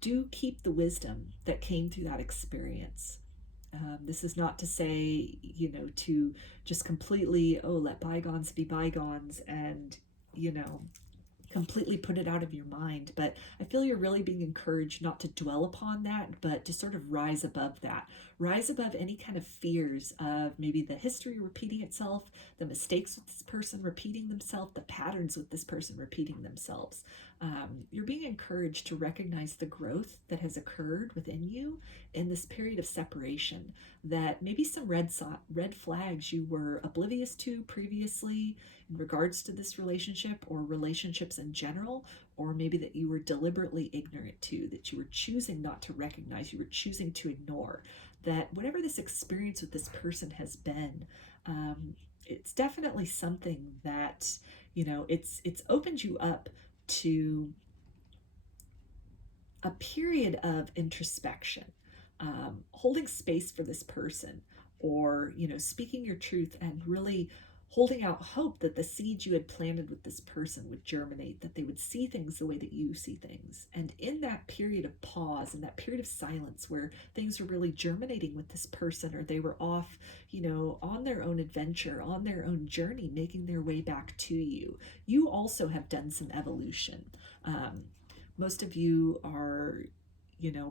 Do keep the wisdom that came through that experience. This is not to say, to just completely, let bygones be bygones and, completely put it out of your mind. But I feel you're really being encouraged not to dwell upon that, but to sort of rise above that. Rise above any kind of fears of maybe the history repeating itself, the mistakes with this person repeating themselves, the patterns with this person repeating themselves. You're being encouraged to recognize the growth that has occurred within you in this period of separation, that maybe some red flags you were oblivious to previously in regards to this relationship or relationships in general, or maybe that you were deliberately ignorant to, that you were choosing not to recognize, you were choosing to ignore, that whatever this experience with this person has been, it's definitely something that, it's opened you up to a period of introspection, holding space for this person, or, speaking your truth and really holding out hope that the seeds you had planted with this person would germinate, that they would see things the way that you see things. And in that period of pause, in that period of silence where things were really germinating with this person, or they were off, on their own adventure, on their own journey, making their way back to you, you also have done some evolution. Most of you are,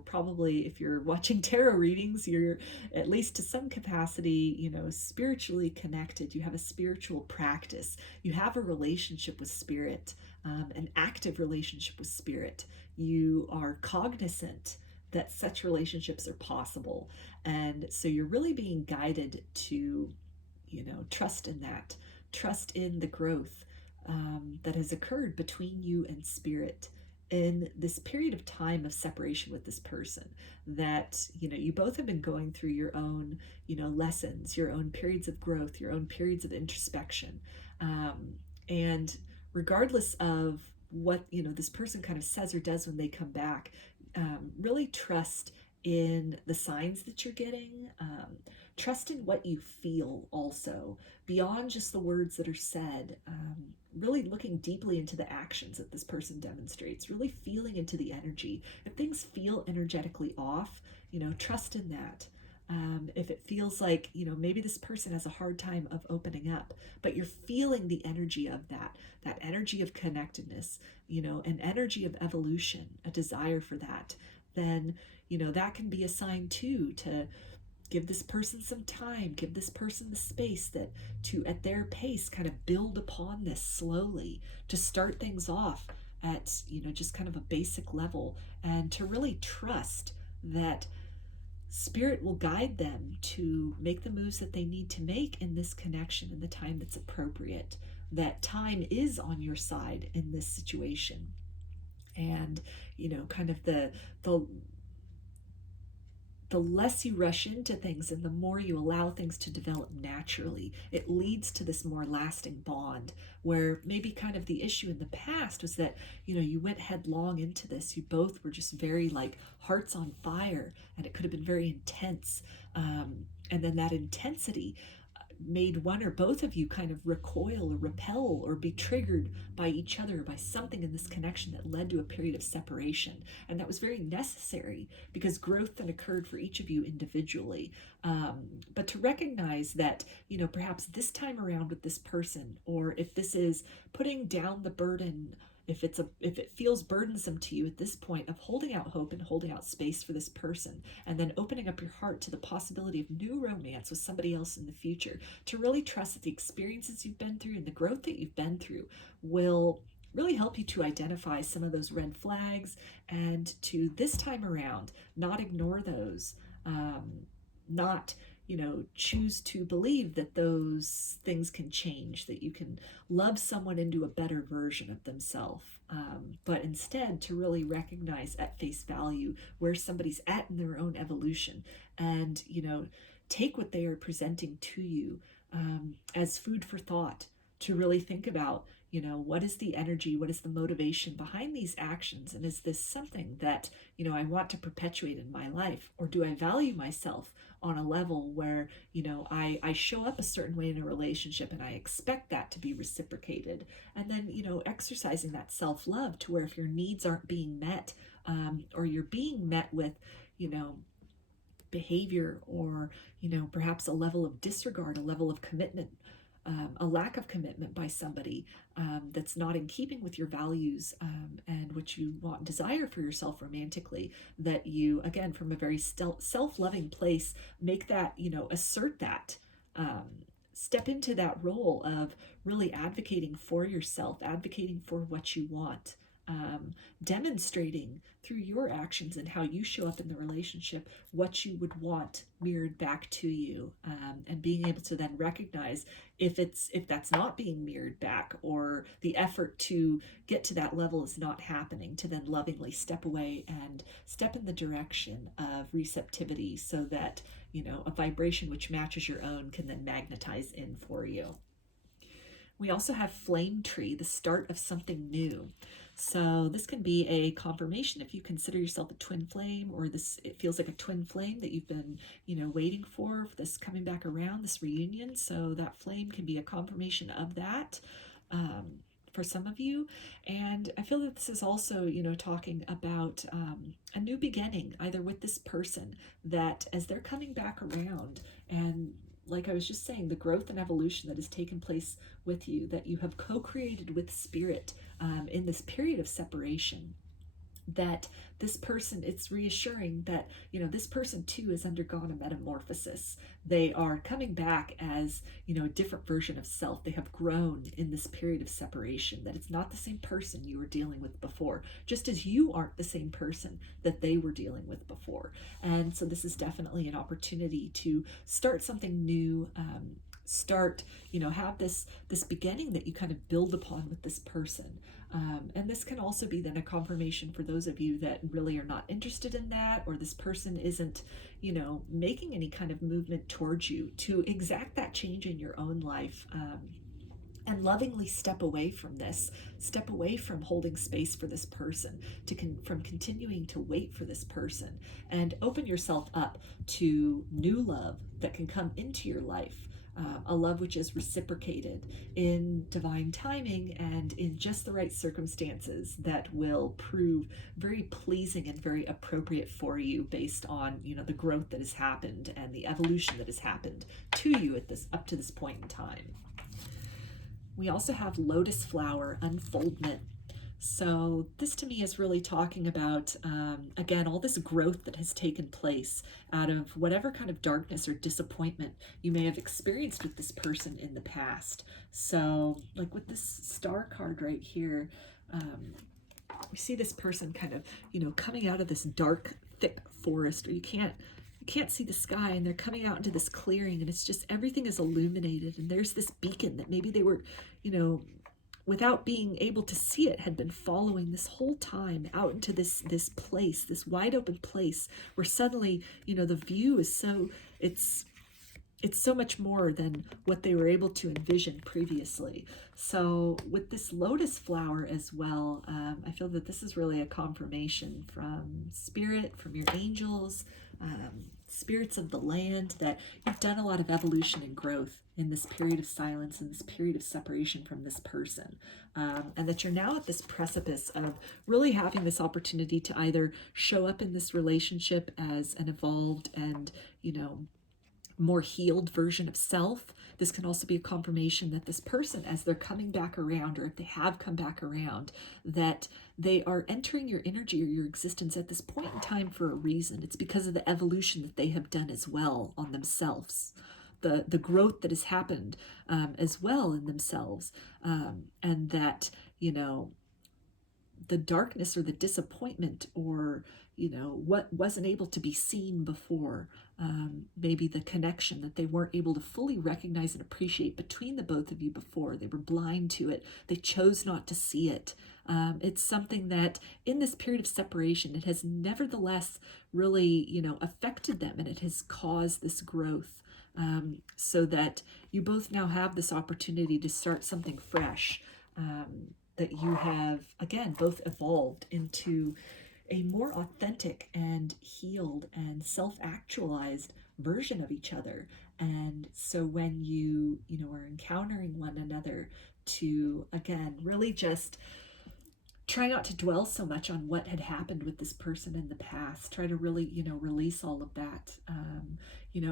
probably, if you're watching tarot readings, you're at least to some capacity, spiritually connected. You have a spiritual practice. You have a relationship with spirit, an active relationship with spirit. You are cognizant that such relationships are possible. And so you're really being guided to, trust in that, trust in the growth that has occurred between you and spirit in this period of time of separation with this person, that you both have been going through your own lessons, your own periods of growth, your own periods of introspection, and regardless of what this person kind of says or does when they come back, really trust in the signs that you're getting, trust in what you feel also beyond just the words that are said, really looking deeply into the actions that this person demonstrates, really feeling into the energy. If things feel energetically off, trust in that. If it feels like, maybe this person has a hard time of opening up, but you're feeling the energy of that energy of connectedness, an energy of evolution, a desire for that, then, that can be a sign too, to give this person some time, give this person the space that to, at their pace, kind of build upon this slowly, to start things off at, just kind of a basic level, and to really trust that spirit will guide them to make the moves that they need to make in this connection in the time that's appropriate, that time is on your side in this situation. And, kind of the less you rush into things and the more you allow things to develop naturally, it leads to this more lasting bond, where maybe kind of the issue in the past was that, you went headlong into this. You both were just very like hearts on fire, and it could have been very intense. And then that intensity made one or both of you kind of recoil or repel or be triggered by each other, by something in this connection that led to a period of separation. And that was very necessary because growth then occurred for each of you individually. But to recognize that, perhaps this time around with this person, or if this is putting down the burden, if it feels burdensome to you at this point, of holding out hope and holding out space for this person, and then opening up your heart to the possibility of new romance with somebody else in the future, to really trust that the experiences you've been through and the growth that you've been through will really help you to identify some of those red flags, and to this time around not ignore those, not choose to believe that those things can change, that you can love someone into a better version of themselves, but instead to really recognize at face value where somebody's at in their own evolution, and take what they are presenting to you as food for thought, to really think about what is the energy, what is the motivation behind these actions, and is this something that I want to perpetuate in my life, or do I value myself on a level where I show up a certain way in a relationship and I expect that to be reciprocated. And then exercising that self-love to where if your needs aren't being met, or you're being met with behavior, or perhaps a level of disregard, a level of commitment, a lack of commitment by somebody that's not in keeping with your values and what you want and desire for yourself romantically, that you, again, from a very self-loving place, make that, assert that, step into that role of really advocating for yourself, advocating for what you want, demonstrating through your actions and how you show up in the relationship what you would want mirrored back to you, and being able to then recognize if that's not being mirrored back, or the effort to get to that level is not happening, to then lovingly step away and step in the direction of receptivity, so that a vibration which matches your own can then magnetize in for you. We also have Flame Tree, the start of something new. So this can be a confirmation if you consider yourself a twin flame, or it feels like a twin flame that you've been, waiting for this coming back around, this reunion. So that flame can be a confirmation of that for some of you. And I feel that this is also, talking about a new beginning, either with this person, that as they're coming back around, and like I was just saying, the growth and evolution that has taken place with you, that you have co-created with spirit in this period of separation, that this person, it's reassuring that, this person too has undergone a metamorphosis. They are coming back as, a different version of self. They have grown in this period of separation, that it's not the same person you were dealing with before, just as you aren't the same person that they were dealing with before. And so this is definitely an opportunity to start something new, have this beginning that you kind of build upon with this person. And this can also be then a confirmation for those of you that really are not interested in that, or this person isn't, making any kind of movement towards you, to exact that change in your own life, and lovingly step away from this, step away from holding space for this person, from continuing to wait for this person, and open yourself up to new love that can come into your life. A love which is reciprocated in divine timing and in just the right circumstances that will prove very pleasing and very appropriate for you, based on the growth that has happened and the evolution that has happened to you up to this point in time. We also have Lotus Flower Unfoldment. So this to me is really talking about, again, all this growth that has taken place out of whatever kind of darkness or disappointment you may have experienced with this person in the past. So like with this star card right here, we see this person kind of, coming out of this dark, thick forest, or you can't see the sky, and they're coming out into this clearing, and it's just everything is illuminated, and there's this beacon that maybe they were, without being able to see it, had been following this whole time out into this place, this wide open place, where suddenly, the view is it's so much more than what they were able to envision previously. So with this lotus flower as well, I feel that this is really a confirmation from spirit, from your angels, spirits of the land, that you've done a lot of evolution and growth in this period of silence, in this period of separation from this person, and that you're now at this precipice of really having this opportunity to either show up in this relationship as an evolved and, more healed version of self. This can also be a confirmation that this person, as they're coming back around, or if they have come back around, that they are entering your energy or your existence at this point in time for a reason. It's because of the evolution that they have done as well on themselves, the growth that has happened as well in themselves, and that, the darkness or the disappointment, or what wasn't able to be seen before, maybe the connection that they weren't able to fully recognize and appreciate between the both of you before. They were blind to it. They chose not to see it. It's something that in this period of separation, it has nevertheless really, affected them, and it has caused this growth, so that you both now have this opportunity to start something fresh, that you have, again, both evolved into a more authentic and healed and self-actualized version of each other. And so when you are encountering one another, to, again, really just try not to dwell so much on what had happened with this person in the past. Try to really, release all of that.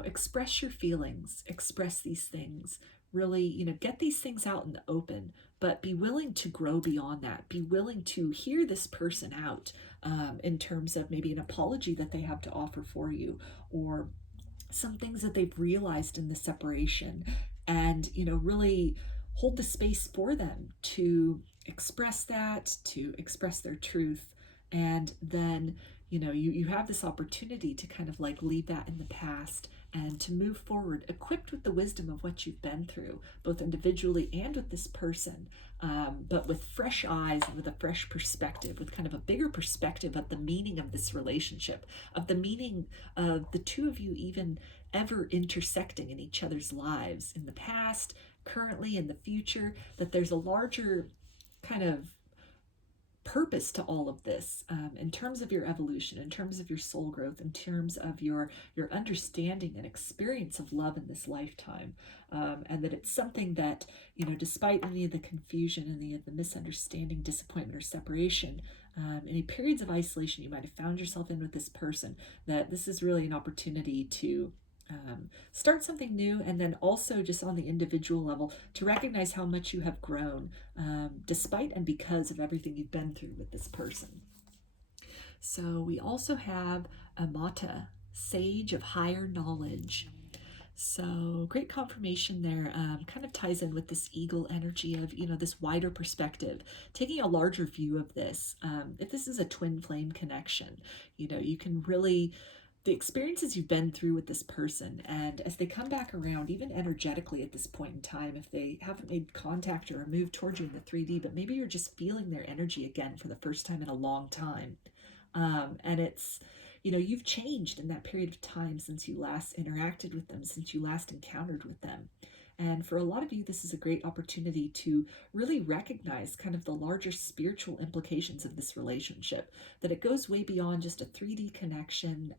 Express your feelings, express these things, really, get these things out in the open, but be willing to grow beyond that. Be willing to hear this person out, in terms of maybe an apology that they have to offer for you, or some things that they've realized in the separation, and, really hold the space for them to express that, to express their truth. And then, you have this opportunity to kind of like leave that in the past and to move forward equipped with the wisdom of what you've been through, both individually and with this person, but with fresh eyes and with a fresh perspective, with kind of a bigger perspective of the meaning of this relationship, of the meaning of the two of you even ever intersecting in each other's lives in the past, currently, in the future, that there's a larger kind of purpose to all of this, in terms of your evolution, in terms of your soul growth, in terms of your understanding and experience of love in this lifetime, and that it's something that, despite any of the confusion, any of the misunderstanding, disappointment, or separation, any periods of isolation you might have found yourself in with this person, that this is really an opportunity to start something new, and then also just on the individual level to recognize how much you have grown, despite and because of everything you've been through with this person. So we also have Amata, Sage of Higher Knowledge. So great confirmation there, kind of ties in with this eagle energy of, this wider perspective, taking a larger view of this. If this is a twin flame connection, you can really, the experiences you've been through with this person, and as they come back around, even energetically at this point in time, if they haven't made contact or moved towards you in the 3D, but maybe you're just feeling their energy again for the first time in a long time. And it's, you've changed in that period of time since you last interacted with them, since you last encountered with them. And for a lot of you, this is a great opportunity to really recognize kind of the larger spiritual implications of this relationship, that it goes way beyond just a 3D connection,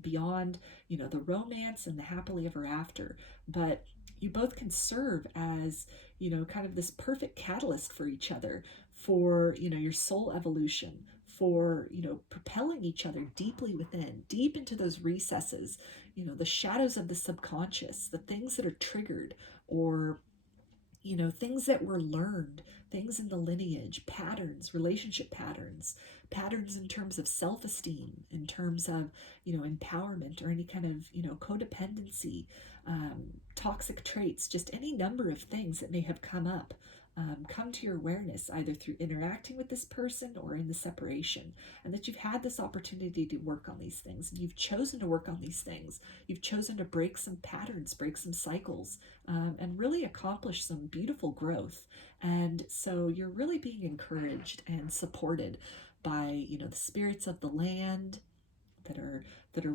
beyond, the romance and the happily ever after. But you both can serve as, kind of this perfect catalyst for each other, for, your soul evolution, for, propelling each other deeply within, deep into those recesses, the shadows of the subconscious, the things that are triggered, or, things that were learned, things in the lineage, patterns, relationship patterns, patterns in terms of self-esteem, in terms of, empowerment, or any kind of, codependency, toxic traits, just any number of things that may have come up, come to your awareness either through interacting with this person or in the separation, and that you've had this opportunity to work on these things, and you've chosen to work on these things. You've chosen to break some patterns, break some cycles, and really accomplish some beautiful growth. And so you're really being encouraged and supported by, the spirits of the land that are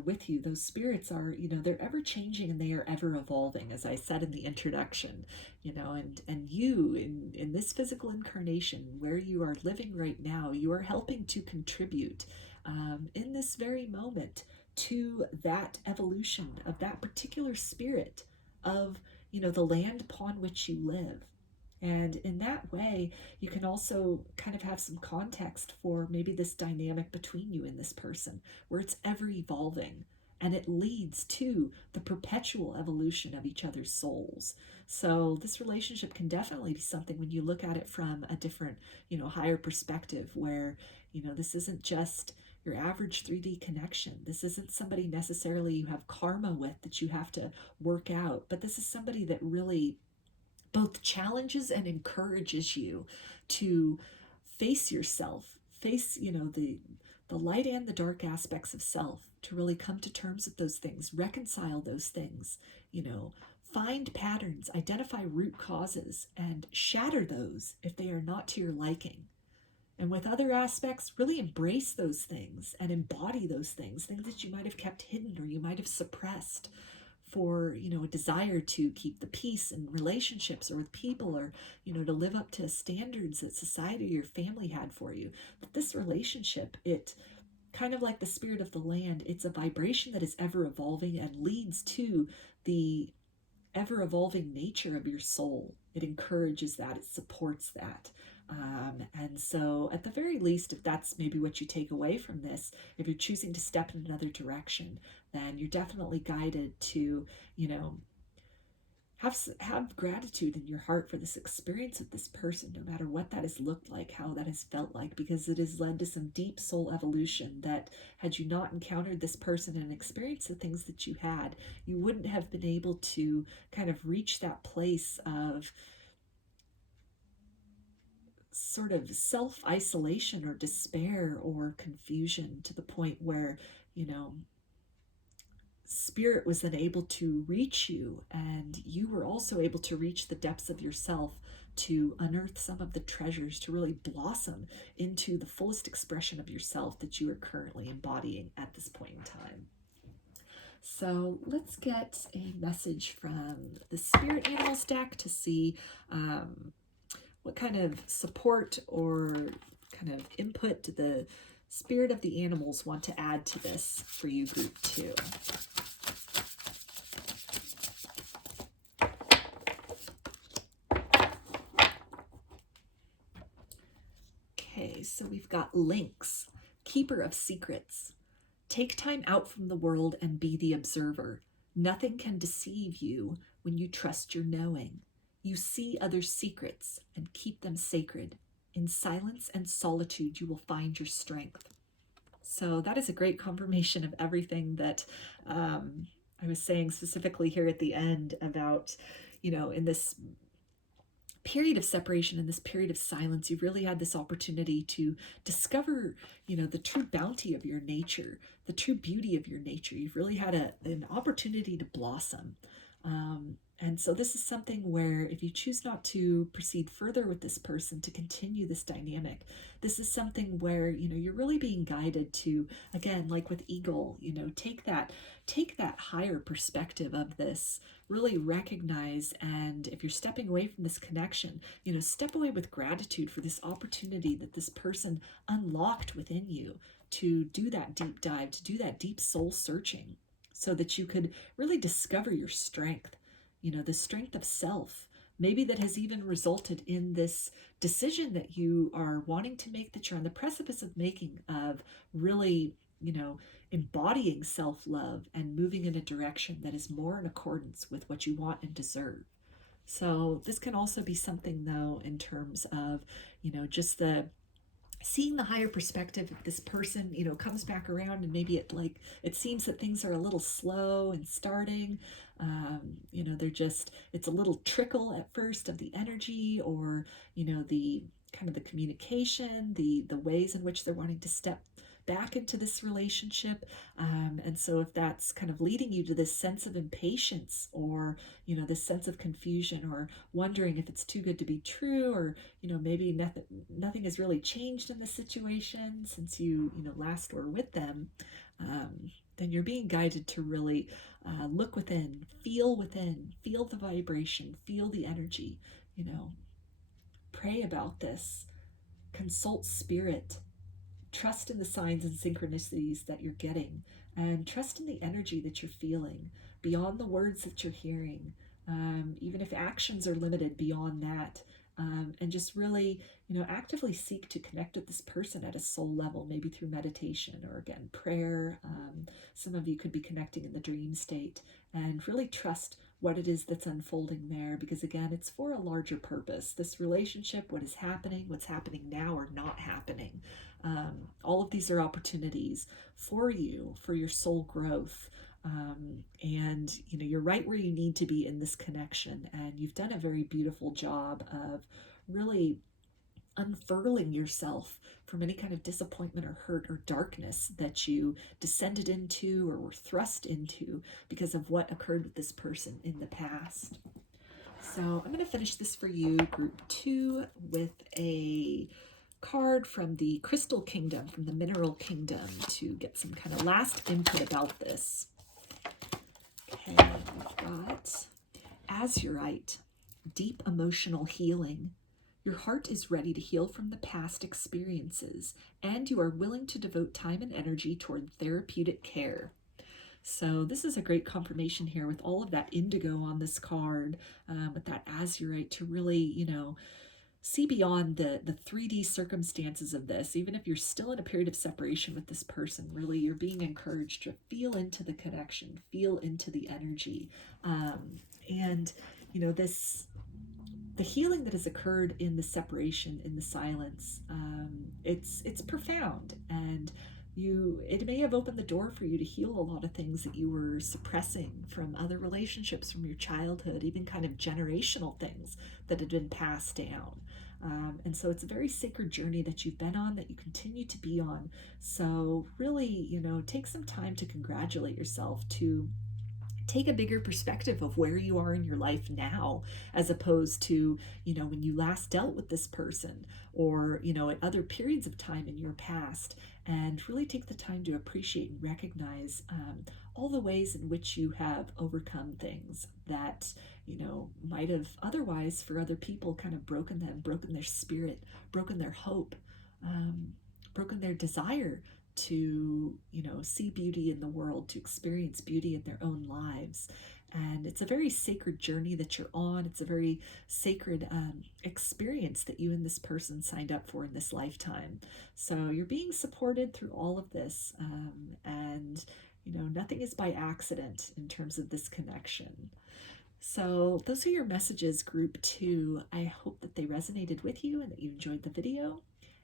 with you. Those spirits are, they're ever changing and they are ever evolving, as I said in the introduction, and you in this physical incarnation where you are living right now, you are helping to contribute, in this very moment, to that evolution of that particular spirit of, the land upon which you live. And in that way, you can also kind of have some context for maybe this dynamic between you and this person, where it's ever evolving and it leads to the perpetual evolution of each other's souls. So this relationship can definitely be something when you look at it from a different, higher perspective, where, this isn't just your average 3D connection. This isn't somebody necessarily you have karma with that you have to work out, but this is somebody that really both challenges and encourages you to face yourself, face, the light and the dark aspects of self, to really come to terms with those things, reconcile those things, find patterns, identify root causes, and shatter those if they are not to your liking. And with other aspects, really embrace those things and embody those things that you might have kept hidden or you might have suppressed for, a desire to keep the peace in relationships or with people, or, to live up to standards that society or your family had for you. But this relationship, it kind of like the spirit of the land, it's a vibration that is ever evolving and leads to the ever evolving nature of your soul. It encourages that, it supports that. And so at the very least, if that's maybe what you take away from this, if you're choosing to step in another direction, then you're definitely guided to, have gratitude in your heart for this experience with this person, no matter what that has looked like, how that has felt like, because it has led to some deep soul evolution that had you not encountered this person and experienced the things that you had, you wouldn't have been able to kind of reach that place of sort of self-isolation or despair or confusion, to the point where, spirit was then able to reach you, and you were also able to reach the depths of yourself to unearth some of the treasures, to really blossom into the fullest expression of yourself that you are currently embodying at this point in time. So let's get a message from the Spirit Animals deck to see what kind of support or kind of input the spirit of the animals want to add to this for you, group 2. Okay, so we've got Lynx, keeper of secrets. Take time out from the world and be the observer. Nothing can deceive you when you trust your knowing. You see others' secrets and keep them sacred. In silence and solitude, you will find your strength. So that is a great confirmation of everything that I was saying specifically here at the end about, in this period of separation, in this period of silence, you've really had this opportunity to discover, the true bounty of your nature, the true beauty of your nature. You've really had an opportunity to blossom. And so this is something where if you choose not to proceed further with this person, to continue this dynamic, this is something where, you're really being guided to, again, like with Eagle, take that higher perspective of this, really recognize, and if you're stepping away from this connection, step away with gratitude for this opportunity that this person unlocked within you to do that deep dive, to do that deep soul searching, so that you could really discover your strength. The strength of self, maybe that has even resulted in this decision that you are wanting to make, that you're on the precipice of making, of really, embodying self-love and moving in a direction that is more in accordance with what you want and deserve. So this can also be something, though, in terms of, just seeing the higher perspective. If this person, comes back around and maybe it seems that things are a little slow and starting, it's a little trickle at first of the energy, or, the kind of the communication, the ways in which they're wanting to step back into this relationship. And so if that's kind of leading you to this sense of impatience, or, this sense of confusion, or wondering if it's too good to be true, or, maybe nothing has really changed in the situation since you, last were with them, then you're being guided to really look within, feel the vibration, feel the energy, pray about this, consult spirit, trust in the signs and synchronicities that you're getting, and trust in the energy that you're feeling beyond the words that you're hearing, even if actions are limited beyond that. And just really, actively seek to connect with this person at a soul level, maybe through meditation or, again, prayer. Some of you could be connecting in the dream state, and really trust what it is that's unfolding there, because, again, it's for a larger purpose. This relationship, what is happening, what's happening now or not happening, all of these are opportunities for you, for your soul growth. And you're right where you need to be in this connection, and you've done a very beautiful job of really unfurling yourself from any kind of disappointment or hurt or darkness that you descended into or were thrust into because of what occurred with this person in the past. So I'm going to finish this for you, group 2, with a card from the Crystal Kingdom, from the Mineral Kingdom, to get some kind of last input about this. Okay, we've got Azurite, deep emotional healing. Your heart is ready to heal from the past experiences, and you are willing to devote time and energy toward therapeutic care. So this is a great confirmation here with all of that indigo on this card, with that azurite, to really, see beyond the 3D circumstances of this. Even if you're still in a period of separation with this person, really you're being encouraged to feel into the connection, feel into the energy. And, the healing that has occurred in the separation, in the silence, it's profound, and it may have opened the door for you to heal a lot of things that you were suppressing from other relationships, from your childhood, even kind of generational things that had been passed down. And so it's a very sacred journey that you've been on, that you continue to be on. So really, take some time to congratulate yourself, to take a bigger perspective of where you are in your life now, as opposed to, when you last dealt with this person, or, at other periods of time in your past, and really take the time to appreciate and recognize all the ways in which you have overcome things that, might have otherwise, for other people, kind of broken them, broken their spirit, broken their hope, broken their desire to, see beauty in the world, to experience beauty in their own lives. And it's a very sacred journey that you're on. It's a very sacred experience that you and this person signed up for in this lifetime. So you're being supported through all of this. And, nothing is by accident in terms of this connection. So those are your messages, group 2. I hope that they resonated with you and that you enjoyed the video.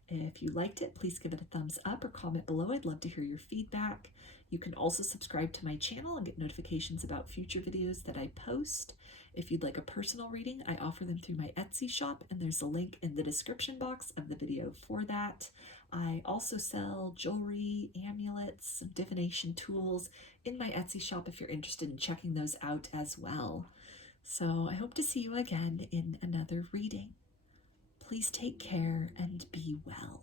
If you liked it, please give it a thumbs up or comment below. I'd love to hear your feedback. You can also subscribe to my channel and get notifications about future videos that I post. If you'd like a personal reading, I offer them through my Etsy shop, and there's a link in the description box of the video for that. I also sell jewelry, amulets, some divination tools in my Etsy shop if you're interested in checking those out as well. So I hope to see you again in another reading. Please take care and be well.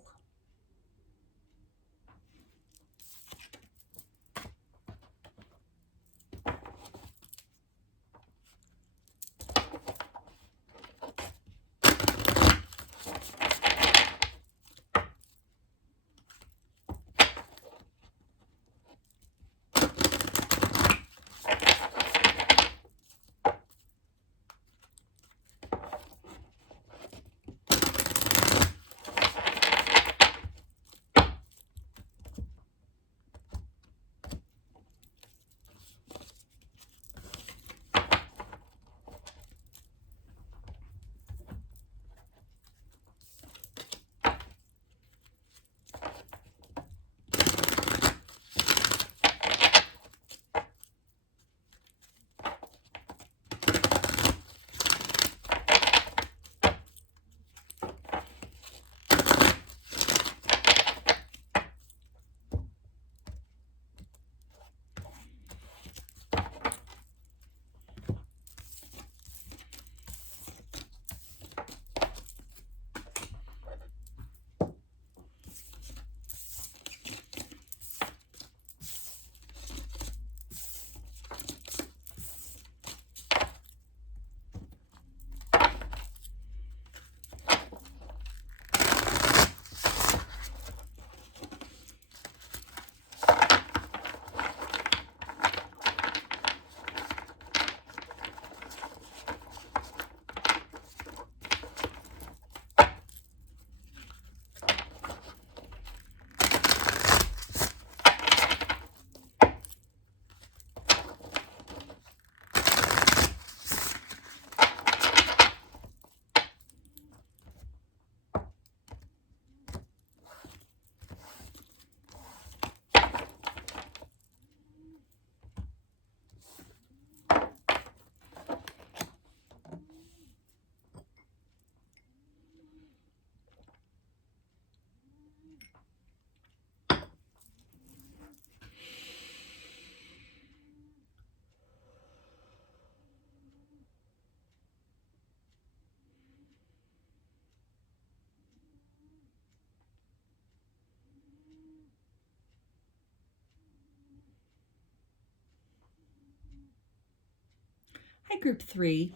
Hi, group 3.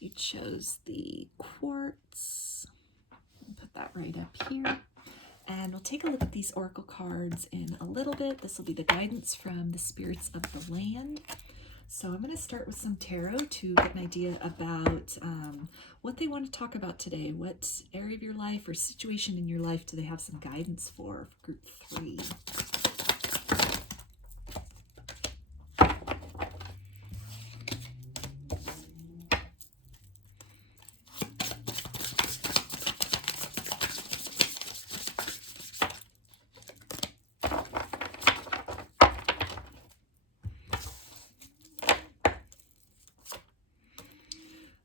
You chose the Quartz. I'll put that right up here. And we'll take a look at these oracle cards in a little bit. This will be the guidance from the spirits of the land. So I'm going to start with some tarot to get an idea about what they want to talk about today. What area of your life or situation in your life do they have some guidance for group 3?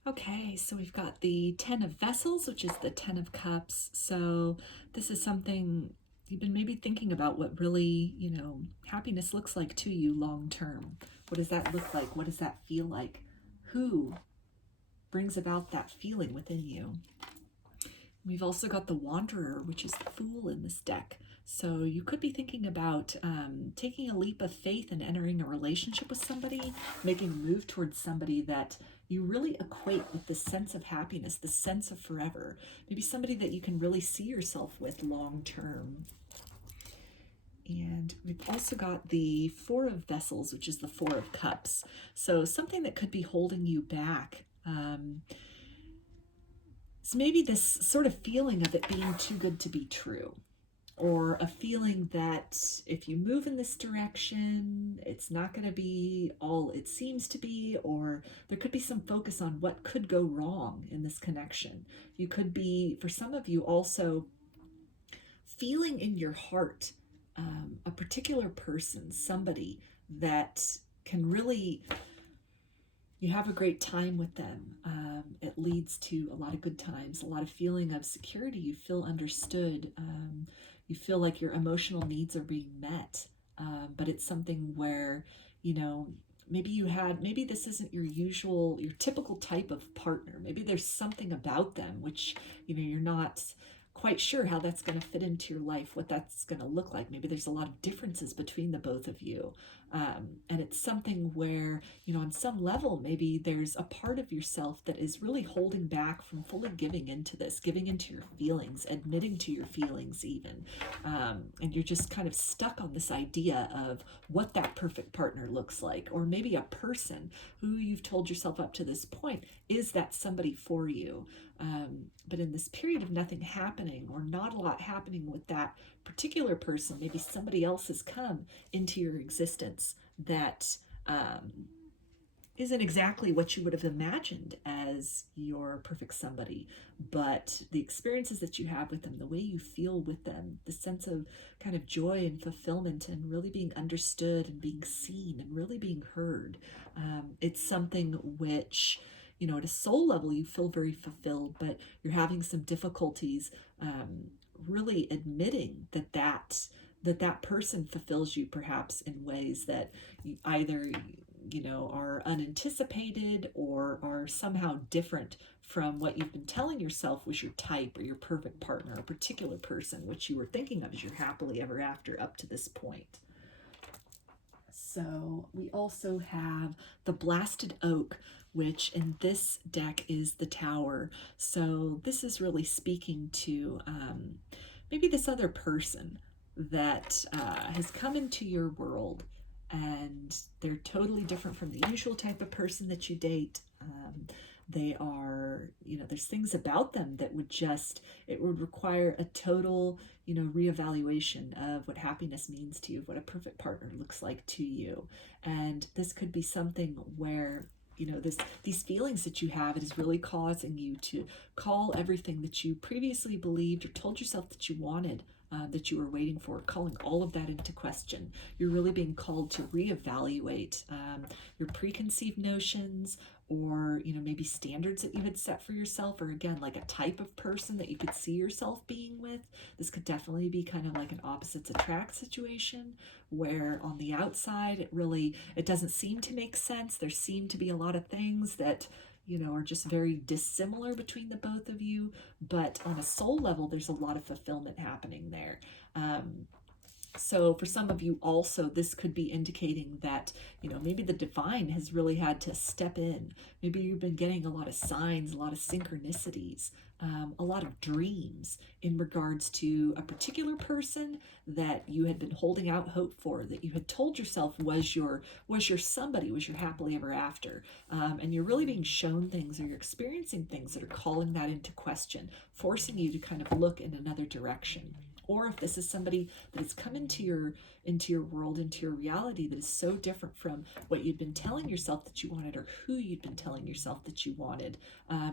Okay, so we've got the 10 of Vessels, which is the 10 of Cups. So this is something you've been maybe thinking about, what really, happiness looks like to you long term. What does that look like? What does that feel like? Who brings about that feeling within you? We've also got the Wanderer, which is the Fool in this deck. So you could be thinking about taking a leap of faith and entering a relationship with somebody, making a move towards somebody that you really equate with the sense of happiness, the sense of forever. Maybe somebody that you can really see yourself with long term. And we've also got the 4 of Vessels, which is the 4 of Cups. So something that could be holding you back. So maybe this sort of feeling of it being too good to be true, or a feeling that if you move in this direction, it's not going to be all it seems to be, or there could be some focus on what could go wrong in this connection. You could be, for some of you, also feeling in your heart a particular person, somebody that can really, you have a great time with them. It leads to a lot of good times, a lot of feeling of security. You feel understood. You feel like your emotional needs are being met. But it's something where, maybe this isn't your typical type of partner. Maybe there's something about them which, you're not quite sure how that's going to fit into your life, what that's going to look like. Maybe there's a lot of differences between the both of you. And it's something where, on some level, maybe there's a part of yourself that is really holding back from fully giving into this, giving into your feelings, admitting to your feelings even. And you're just kind of stuck on this idea of what that perfect partner looks like, or maybe a person who you've told yourself up to this point, is that somebody for you? But in this period of nothing happening, or not a lot happening with that particular person, maybe somebody else has come into your existence that isn't exactly what you would have imagined as your perfect somebody, but the experiences that you have with them, the way you feel with them, the sense of kind of joy and fulfillment and really being understood and being seen and really being heard. It's something which, at a soul level, you feel very fulfilled, but you're having some difficulties really admitting that person fulfills you, perhaps in ways that either are unanticipated or are somehow different from what you've been telling yourself was your type or your perfect partner, a particular person which you were thinking of as your happily ever after up to this point. So we also have the Blasted Oak, which in this deck is the Tower. So this is really speaking to maybe this other person that has come into your world, and they're totally different from the usual type of person that you date. They are, there's things about them that it would require a total, reevaluation of what happiness means to you, of what a perfect partner looks like to you. And this could be something where, these feelings that you have, it is really causing you to call everything that you previously believed or told yourself that you wanted, that you were waiting for, calling all of that into question. You're really being called to reevaluate your preconceived notions, or maybe standards that you had set for yourself, or again, like a type of person that you could see yourself being with. This could definitely be kind of like an opposites attract situation, where on the outside it doesn't seem to make sense. There seem to be a lot of things that are just very dissimilar between the both of you, but on a soul level there's a lot of fulfillment happening there. So for some of you also, this could be indicating that, maybe the divine has really had to step in. Maybe you've been getting a lot of signs, a lot of synchronicities, a lot of dreams in regards to a particular person that you had been holding out hope for, that you had told yourself was your somebody, was your happily ever after. And you're really being shown things, or you're experiencing things that are calling that into question, forcing you to kind of look in another direction. Or if this is somebody that has come into your world, into your reality, that is so different from what you'd been telling yourself that you wanted, or who you'd been telling yourself that you wanted,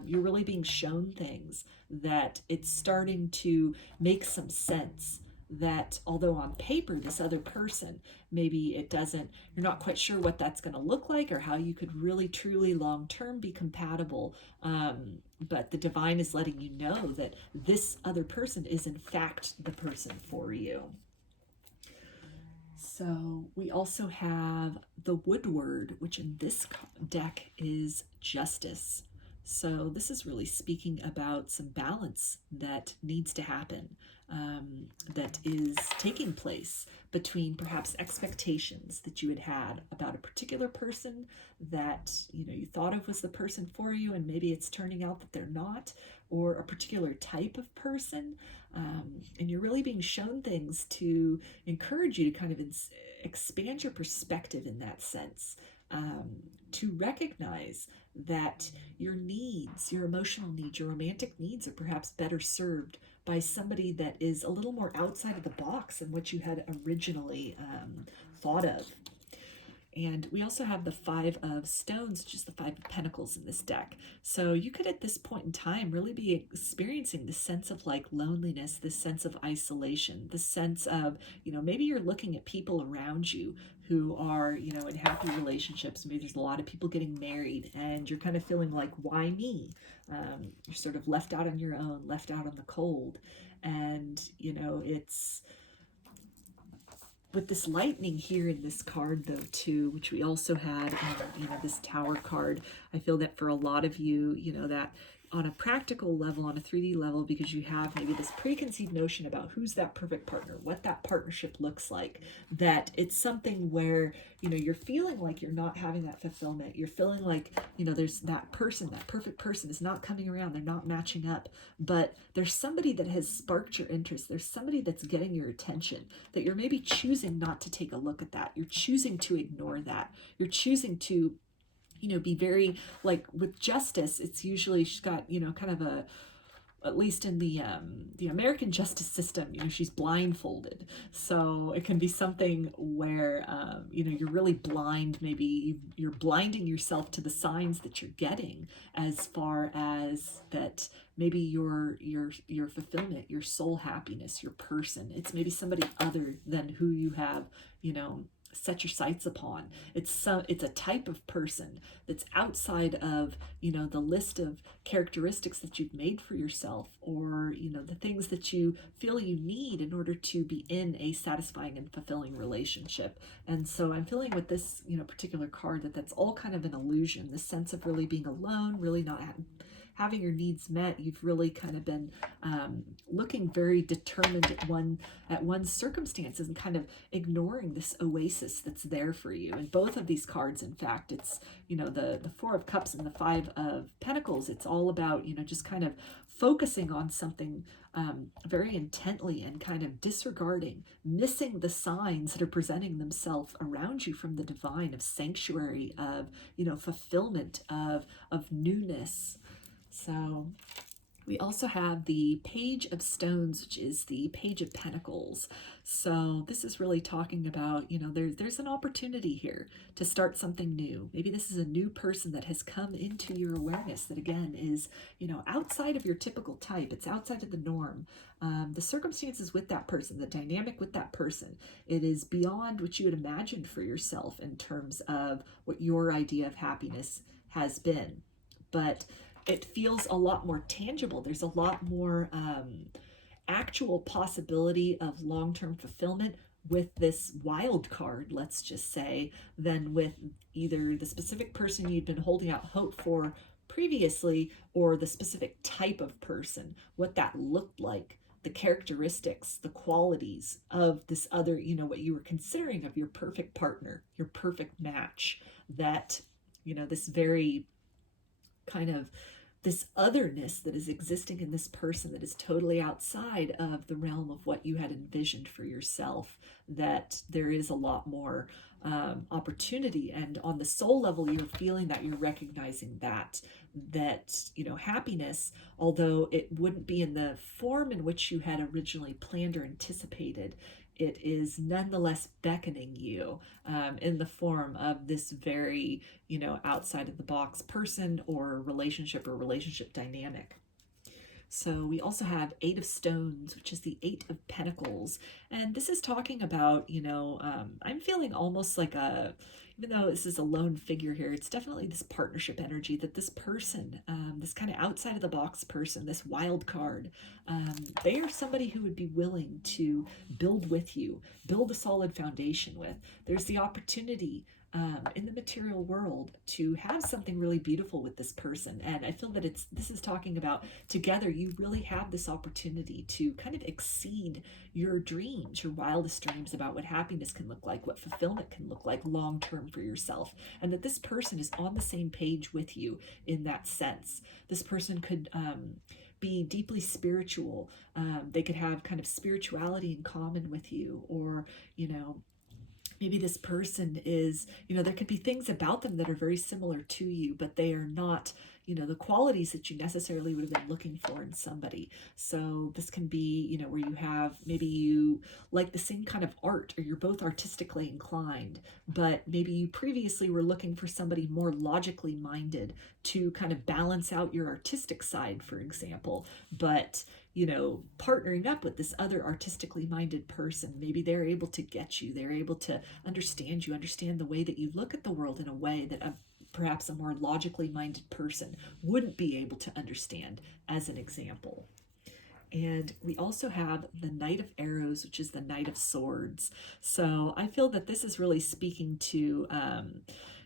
you're really being shown things that it's starting to make some sense. That although on paper this other person, maybe it doesn't, you're not quite sure what that's going to look like, or how you could really truly long term be compatible, but the divine is letting you know that this other person is in fact the person for you. So we also have the wood word, which in this deck is justice. So this is really speaking about some balance that needs to happen, that is taking place between perhaps expectations that you had about a particular person that you thought of was the person for you, and maybe it's turning out that they're not, or a particular type of person, and you're really being shown things to encourage you to kind of expand your perspective in that sense, to recognize that your needs, your emotional needs, your romantic needs are perhaps better served by somebody that is a little more outside of the box than what you had originally thought of. And we also have the 5 of stones, which is the 5 of pentacles in this deck. So you could at this point in time really be experiencing this sense of like loneliness, this sense of isolation, this sense of, maybe you're looking at people around you who are, in happy relationships. Maybe there's a lot of people getting married, and you're kind of feeling like, why me? You're sort of left out on your own, left out on the cold. And, it's with this lightning here in this card though too, which we also had in, this Tower card. I feel that for a lot of you, that on a practical level, on a 3D level, because you have maybe this preconceived notion about who's that perfect partner, what that partnership looks like, that it's something where, you're feeling like you're not having that fulfillment. You're feeling like, there's that person, that perfect person is not coming around. They're not matching up, but there's somebody that has sparked your interest. There's somebody that's getting your attention, that you're maybe choosing not to take a look at that. You're choosing to ignore that. You're choosing to be very, like with justice, it's usually she's got, kind of a, at least in the American justice system, she's blindfolded. So it can be something where, you're really blind. Maybe you're blinding yourself to the signs that you're getting, as far as that maybe your fulfillment, your soul happiness, your person, it's maybe somebody other than who you have, set your sights upon. It's a type of person that's outside of the list of characteristics that you've made for yourself, or the things that you feel you need in order to be in a satisfying and fulfilling relationship. And so I'm feeling with this particular card that's all kind of an illusion, this sense of really being alone, really not having your needs met. You've really kind of been looking very determined at one's circumstances, and kind of ignoring this oasis that's there for you. And both of these cards, in fact, it's the 4 of Cups and the 5 of Pentacles. It's all about just kind of focusing on something very intently, and kind of disregarding, missing the signs that are presenting themselves around you from the divine, of sanctuary, of fulfillment, of newness. So we also have the Page of Stones, which is the Page of Pentacles. So this is really talking about, there's an opportunity here to start something new. Maybe this is a new person that has come into your awareness that, again, is, outside of your typical type. It's outside of the norm. The circumstances with that person, the dynamic with that person, it is beyond what you had imagined for yourself in terms of what your idea of happiness has been. But it feels a lot more tangible. There's a lot more actual possibility of long-term fulfillment with this wild card, let's just say, than with either the specific person you'd been holding out hope for previously, or the specific type of person, what that looked like the characteristics, the qualities of this other, what you were considering of your perfect partner, your perfect match, that, this very kind of this otherness that is existing in this person that is totally outside of the realm of what you had envisioned for yourself, that there is a lot more opportunity. And on the soul level, you're feeling that, you're recognizing that happiness, although it wouldn't be in the form in which you had originally planned or anticipated, it is nonetheless beckoning you in the form of this very, outside of the box person or relationship dynamic. So we also have 8 of Stones, which is the 8 of Pentacles. And this is talking about, I'm feeling almost like even though this is a lone figure here, it's definitely this partnership energy that this person, this kind of outside of the box person, this wild card, they are somebody who would be willing to build with you, build a solid foundation with. There's the opportunity in the material world to have something really beautiful with this person. And I feel that this is talking about together you really have this opportunity to kind of exceed your dreams, your wildest dreams about what happiness can look like, what fulfillment can look like long term for yourself, and that this person is on the same page with you in that sense. This person could be deeply spiritual. They could have kind of spirituality in common with you, or maybe this person is, there could be things about them that are very similar to you, but they are not, the qualities that you necessarily would have been looking for in somebody. So this can be, where you have, maybe you like the same kind of art, or you're both artistically inclined, but maybe you previously were looking for somebody more logically minded to kind of balance out your artistic side, for example. But partnering up with this other artistically minded person, maybe they're able to get you, they're able to understand you, understand the way that you look at the world in a way that perhaps a more logically minded person wouldn't be able to understand, as an example. And we also have the Knight of Arrows, which is the Knight of Swords. So I feel that this is really speaking to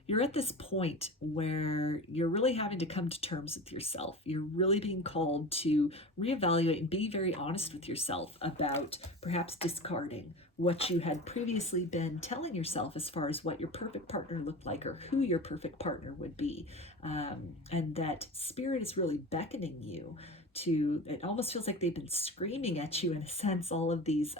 you're at this point where you're really having to come to terms with yourself. You're really being called to reevaluate and be very honest with yourself about perhaps discarding what you had previously been telling yourself as far as what your perfect partner looked like, or who your perfect partner would be. And that spirit is really beckoning you to, it almost feels like they've been screaming at you in a sense, all of these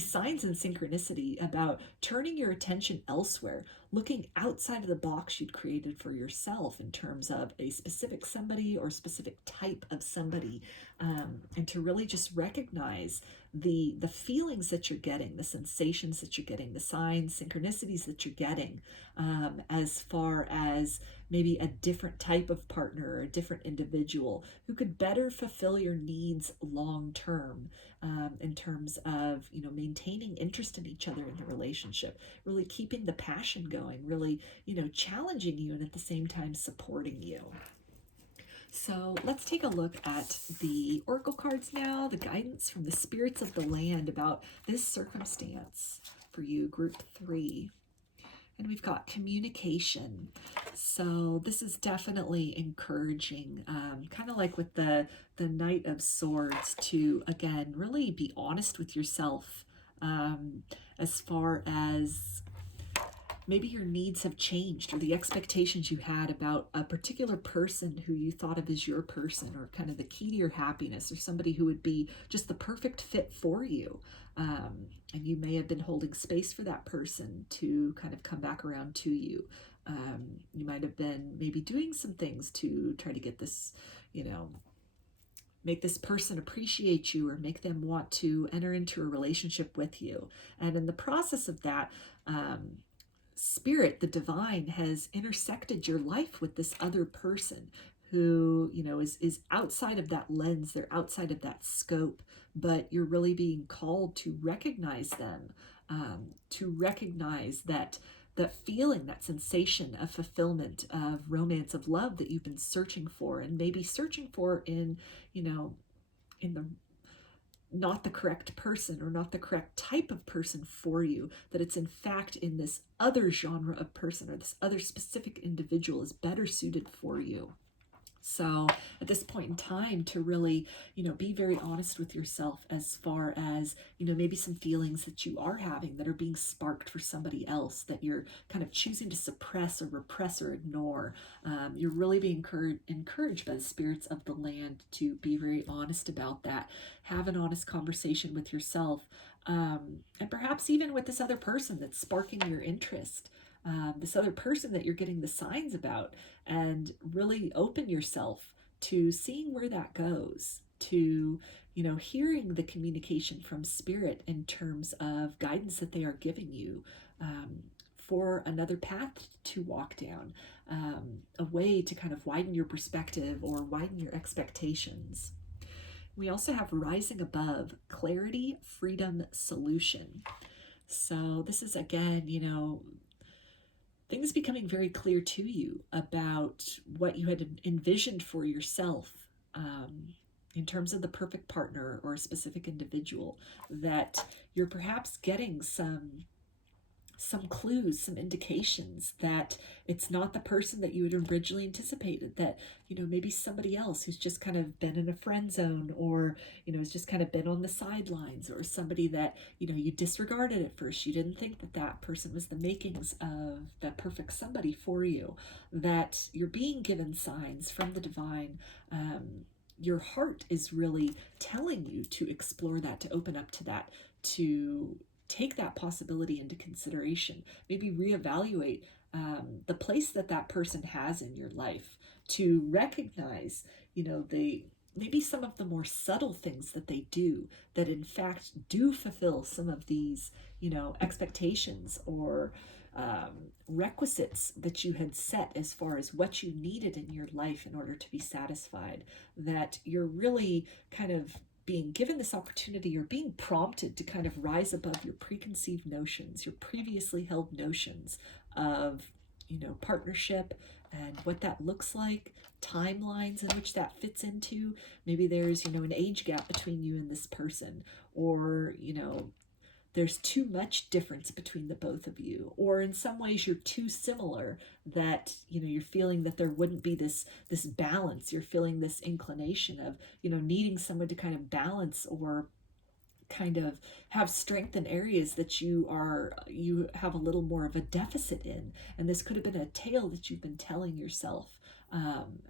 signs and synchronicity about turning your attention elsewhere, looking outside of the box you'd created for yourself in terms of a specific somebody or specific type of somebody, and to really just recognize the feelings that you're getting, the sensations that you're getting, the signs, synchronicities that you're getting, as far as maybe a different type of partner or a different individual who could better fulfill your needs long term, in terms of maintaining interest in each other in the relationship, really keeping the passion going, really challenging you, and at the same time supporting you. So let's take a look at the oracle cards now, the guidance from the spirits of the land about this circumstance for you, group 3. And we've got communication. So this is definitely encouraging, kind of like with the Knight of Swords, to, again, really be honest with yourself, as far as maybe your needs have changed, or the expectations you had about a particular person who you thought of as your person, or kind of the key to your happiness, or somebody who would be just the perfect fit for you. And you may have been holding space for that person to kind of come back around to you. You might have been maybe doing some things to try to get this, make this person appreciate you, or make them want to enter into a relationship with you. And in the process of that, Spirit, the divine, has intersected your life with this other person who, is outside of that lens, they're outside of that scope, but you're really being called to recognize them, to recognize that feeling, that sensation of fulfillment, of romance, of love that you've been searching for, and maybe searching for in the not the correct person, or not the correct type of person for you, that it's in fact in this other genre of person, or this other specific individual is better suited for you. So at this point in time, to really, be very honest with yourself as far as, maybe some feelings that you are having that are being sparked for somebody else that you're kind of choosing to suppress or repress or ignore. You're really being encouraged by the spirits of the land to be very honest about that. Have an honest conversation with yourself, and perhaps even with this other person that's sparking your interest. This other person that you're getting the signs about, and really open yourself to seeing where that goes, to hearing the communication from spirit in terms of guidance that they are giving you, for another path to walk down, a way to kind of widen your perspective or widen your expectations. We also have rising above, clarity, freedom, solution. So this is, again, things becoming very clear to you about what you had envisioned for yourself, in terms of the perfect partner or a specific individual, that you're perhaps getting some clues, some indications that it's not the person that you had originally anticipated, that, maybe somebody else who's just kind of been in a friend zone, or, has just kind of been on the sidelines, or somebody that, you disregarded at first. You didn't think that that person was the makings of that perfect somebody for you, that you're being given signs from the divine. Your heart is really telling you to explore that, to open up to that, to take that possibility into consideration, maybe reevaluate the place that that person has in your life, to recognize, maybe some of the more subtle things that they do that in fact do fulfill some of these, expectations or requisites that you had set as far as what you needed in your life in order to be satisfied, that you're really kind of being given this opportunity, or being prompted to kind of rise above your preconceived notions, your previously held notions of, partnership and what that looks like, timelines in which that fits into. Maybe there's, an age gap between you and this person, or, there's too much difference between the both of you, or in some ways you're too similar that you're feeling that there wouldn't be this balance. You're feeling this inclination of needing someone to kind of balance, or kind of have strength in areas that you have a little more of a deficit in, and this could have been a tale that you've been telling yourself.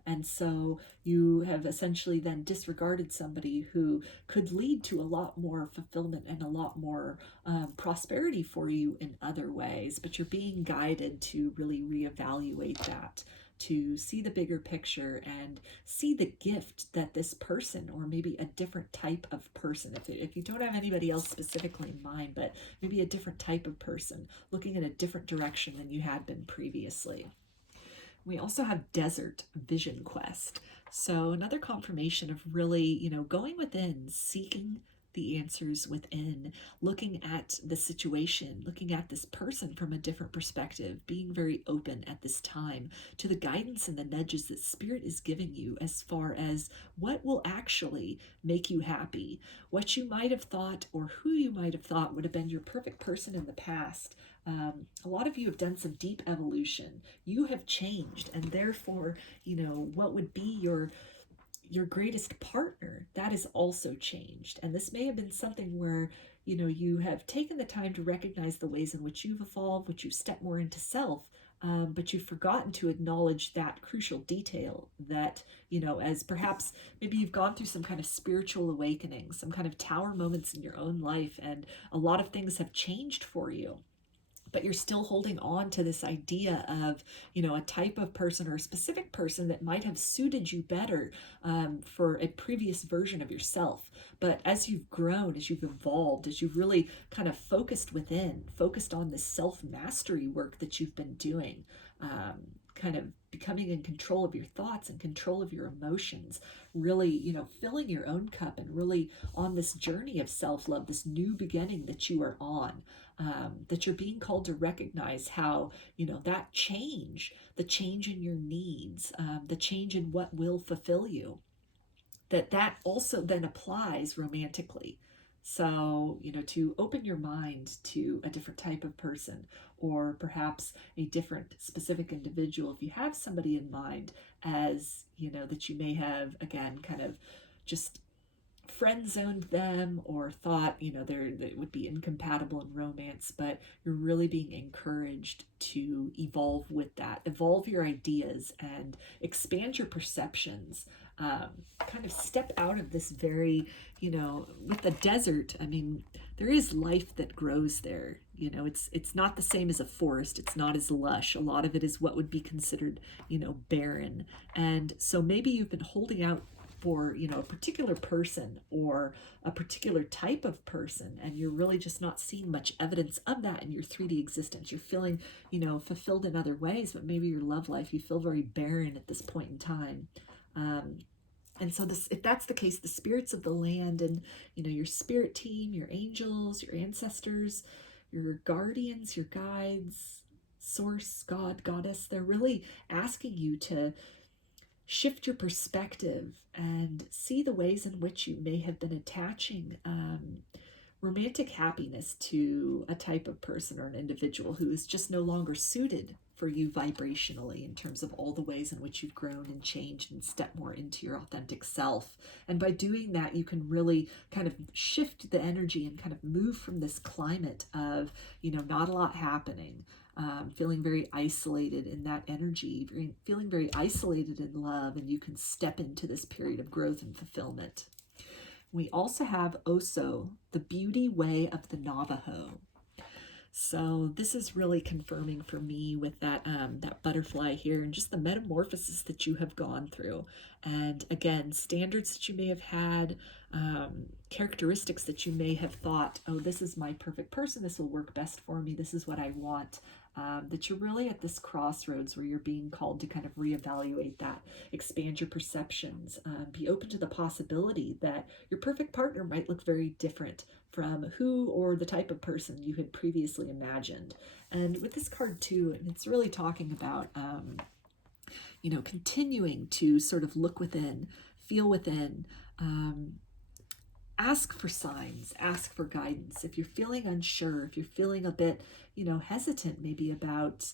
And so you have essentially then disregarded somebody who could lead to a lot more fulfillment and a lot more prosperity for you in other ways. But you're being guided to really reevaluate that, to see the bigger picture and see the gift that this person, or maybe a different type of person, if you don't have anybody else specifically in mind, but maybe a different type of person looking in a different direction than you had been previously. We also have Desert Vision Quest. So another confirmation of really, going within, seeking the answers within, looking at the situation, looking at this person from a different perspective, being very open at this time to the guidance and the nudges that Spirit is giving you as far as what will actually make you happy, what you might have thought, or who you might have thought would have been your perfect person in the past. A lot of you have done some deep evolution. You have changed, and therefore, what would be your greatest partner, that is also changed. And this may have been something where, you have taken the time to recognize the ways in which you've evolved, which you've stepped more into self, but you've forgotten to acknowledge that crucial detail that, as perhaps maybe you've gone through some kind of spiritual awakening, some kind of tower moments in your own life, and a lot of things have changed for you, but you're still holding on to this idea of, a type of person or a specific person that might have suited you better for a previous version of yourself. But as you've grown, as you've evolved, as you've really kind of focused on this self-mastery work that you've been doing, kind of becoming in control of your thoughts and control of your emotions, really, filling your own cup and really on this journey of self-love, this new beginning that you are on, that you're being called to recognize how, that change, the change in your needs, the change in what will fulfill you, that also then applies romantically. So, to open your mind to a different type of person, or perhaps a different specific individual, if you have somebody in mind, as, that you may have, again, kind of just friend zoned them, or thought, they would be incompatible in romance, but you're really being encouraged to evolve with that, evolve your ideas and expand your perceptions. Kind of step out of this very, with the desert, I mean, there is life that grows there. It's not the same as a forest. It's not as lush. A lot of it is what would be considered, barren. And so maybe you've been holding out for, a particular person or a particular type of person, and you're really just not seeing much evidence of that in your 3D existence. You're feeling, fulfilled in other ways, but maybe your love life, you feel very barren at this point in time. And so if that's the case, the spirits of the land and, your spirit team, your angels, your ancestors, your guardians, your guides, source, God, goddess, they're really asking you to shift your perspective and see the ways in which you may have been attaching romantic happiness to a type of person or an individual who is just no longer suited for you vibrationally, in terms of all the ways in which you've grown and changed and stepped more into your authentic self. And by doing that, you can really kind of shift the energy and kind of move from this climate of, not a lot happening, feeling very isolated in that energy, feeling very isolated in love, and you can step into this period of growth and fulfillment. We also have Oso, the beauty way of the Navajo. So this is really confirming for me with that butterfly here, and just the metamorphosis that you have gone through. And again, standards that you may have had, characteristics that you may have thought, oh, this is my perfect person, this will work best for me, this is what I want. That you're really at this crossroads where you're being called to kind of reevaluate that, expand your perceptions, be open to the possibility that your perfect partner might look very different from who or the type of person you had previously imagined. And with this card too, it's really talking about, continuing to sort of look within, feel within, ask for signs, ask for guidance. If you're feeling unsure, if you're feeling a bit, hesitant maybe about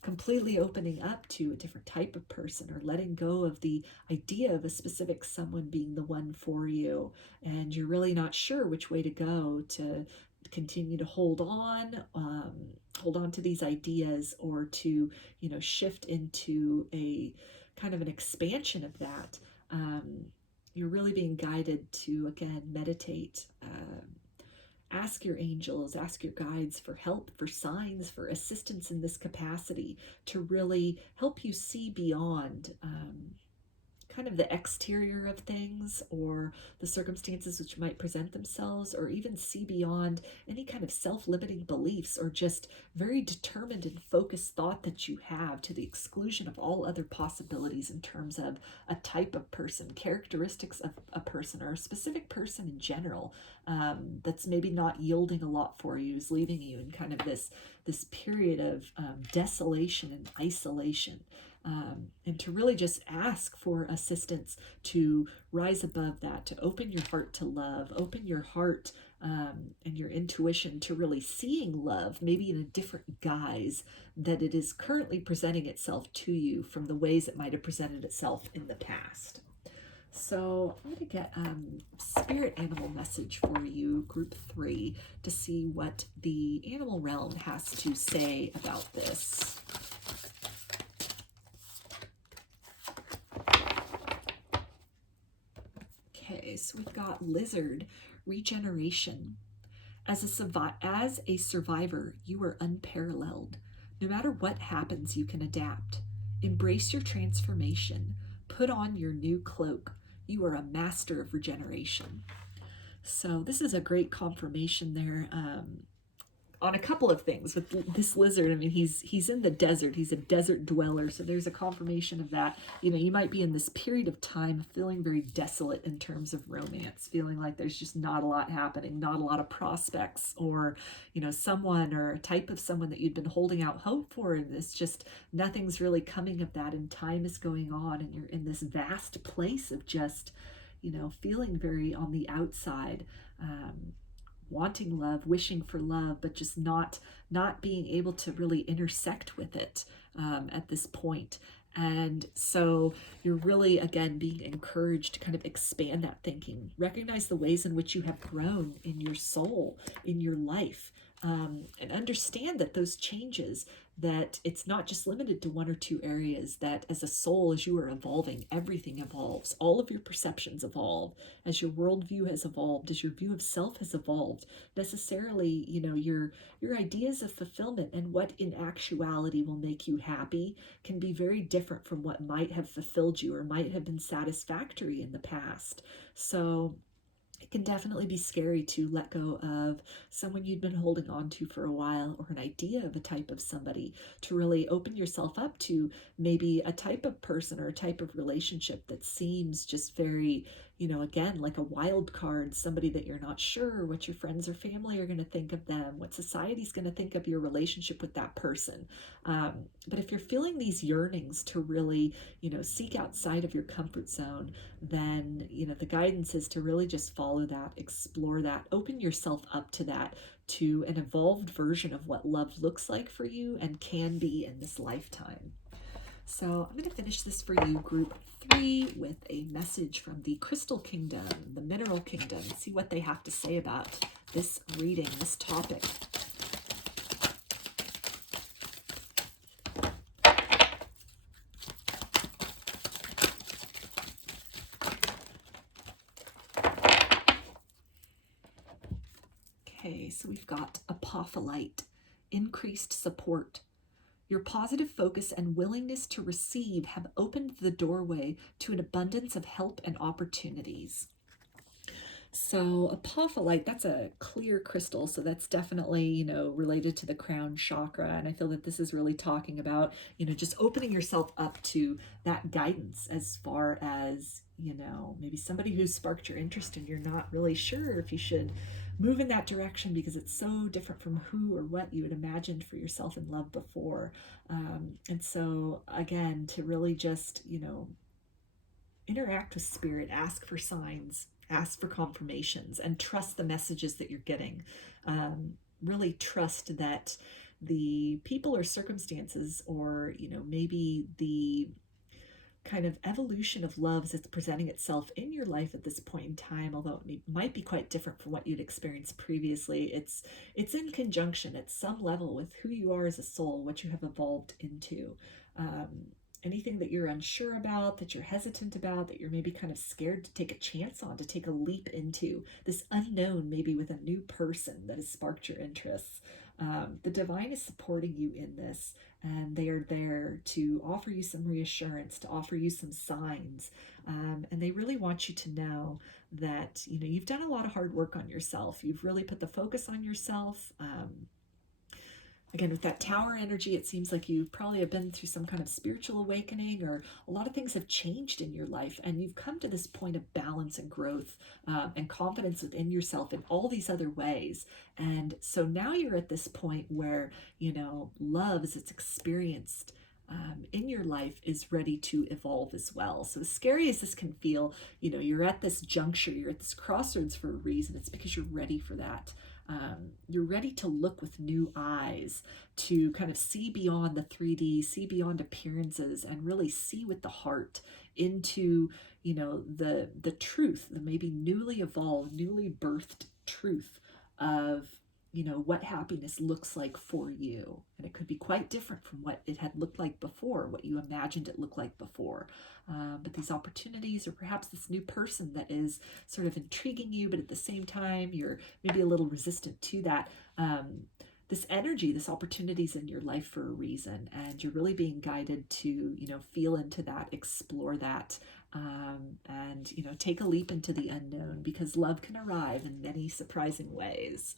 completely opening up to a different type of person, or letting go of the idea of a specific someone being the one for you, and you're really not sure which way to go, to continue to hold on to these ideas, or to, shift into a kind of an expansion of that. You're really being guided to, again, meditate, ask your angels, ask your guides for help, for signs, for assistance in this capacity, to really help you see beyond kind of the exterior of things, or the circumstances which might present themselves, or even see beyond any kind of self-limiting beliefs, or just very determined and focused thought that you have, to the exclusion of all other possibilities in terms of a type of person, characteristics of a person, or a specific person in general, that's maybe not yielding a lot for you, is leaving you in kind of this period of desolation and isolation. And to really just ask for assistance to rise above that, to open your heart to love, open your heart and your intuition to really seeing love, maybe in a different guise that it is currently presenting itself to you from the ways it might have presented itself in the past. So I'm going to get spirit animal message for you, group 3, to see what the animal realm has to say about this. Okay, so we've got lizard, regeneration. As a survivor, you are unparalleled. No matter what happens, you can adapt. Embrace your transformation. Put on your new cloak. You are a master of regeneration. So this is a great confirmation there on a couple of things with this lizard. I mean, he's in the desert. He's a desert dweller. So there's a confirmation of that. You might be in this period of time feeling very desolate in terms of romance, feeling like there's just not a lot happening, not a lot of prospects, or, someone or a type of someone that you'd been holding out hope for. And it's just, nothing's really coming of that. And time is going on, and you're in this vast place of just, feeling very on the outside, wanting love, wishing for love, but just not being able to really intersect with it at this point. And so you're really, again, being encouraged to kind of expand that thinking, recognize the ways in which you have grown in your soul, in your life, and understand that those changes, that it's not just limited to one or two areas, that as a soul, as you are evolving, everything evolves. All of your perceptions evolve as your worldview has evolved, as your view of self has evolved. Necessarily, your ideas of fulfillment and what in actuality will make you happy can be very different from what might have fulfilled you or might have been satisfactory in the past. So it can definitely be scary to let go of someone you'd been holding on to for a while, or an idea of a type of somebody, to really open yourself up to maybe a type of person or a type of relationship that seems just very, again, like a wild card, somebody that you're not sure what your friends or family are going to think of them, what society's going to think of your relationship with that person. But if you're feeling these yearnings to really, seek outside of your comfort zone, then, the guidance is to really just follow that, explore that, open yourself up to that, to an evolved version of what love looks like for you and can be in this lifetime. So I'm going to finish this for you, group 3, with a message from the Crystal Kingdom, the Mineral Kingdom. See what they have to say about this reading, this topic. Okay, so we've got Apophyllite, increased support. Your positive focus and willingness to receive have opened the doorway to an abundance of help and opportunities. So apophyllite, that's a clear crystal, so that's definitely, related to the crown chakra. And I feel that this is really talking about, just opening yourself up to that guidance as far as, maybe somebody who sparked your interest and you're not really sure if you should move in that direction because it's so different from who or what you had imagined for yourself in love before. And so again, to really just, interact with spirit, ask for signs, ask for confirmations, and trust the messages that you're getting. Really trust that the people or circumstances, or, maybe the kind of evolution of love that's presenting itself in your life at this point in time, although it might be quite different from what you'd experienced previously, it's in conjunction at some level with who you are as a soul, what you have evolved into. Anything that you're unsure about, that you're hesitant about, that you're maybe kind of scared to take a chance on, to take a leap into this unknown, maybe with a new person that has sparked your interests. The divine is supporting you in this, and they are there to offer you some reassurance, to offer you some signs. And they really want you to know that, you've done a lot of hard work on yourself. You've really put the focus on yourself. Again, with that tower energy, it seems like you probably have been through some kind of spiritual awakening, or a lot of things have changed in your life, and you've come to this point of balance and growth, and confidence within yourself in all these other ways. And so now you're at this point where, love as it's experienced in your life is ready to evolve as well. So as scary as this can feel, you're at this juncture, you're at this crossroads for a reason. It's because you're ready for that. You're ready to look with new eyes, to kind of see beyond the 3D, see beyond appearances, and really see with the heart into, the truth, the maybe newly evolved, newly birthed truth of, what happiness looks like for you. And it could be quite different from what it had looked like before, what you imagined it looked like before. But these opportunities, or perhaps this new person that is sort of intriguing you, but at the same time, you're maybe a little resistant to that. This energy, this opportunity is in your life for a reason, and you're really being guided to, feel into that, explore that, and, take a leap into the unknown, because love can arrive in many surprising ways.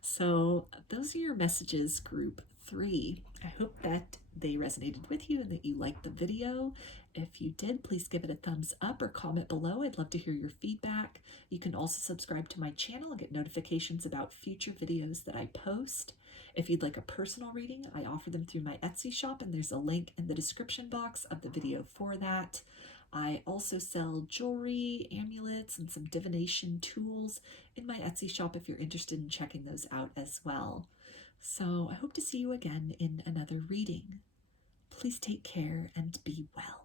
So those are your messages, group 3. I hope that they resonated with you and that you liked the video. If you did, please give it a thumbs up or comment below. I'd love to hear your feedback. You can also subscribe to my channel and get notifications about future videos that I post. If you'd like a personal reading, I offer them through my Etsy shop, and there's a link in the description box of the video for that. I also sell jewelry, amulets, and some divination tools in my Etsy shop if you're interested in checking those out as well. So I hope to see you again in another reading. Please take care and be well.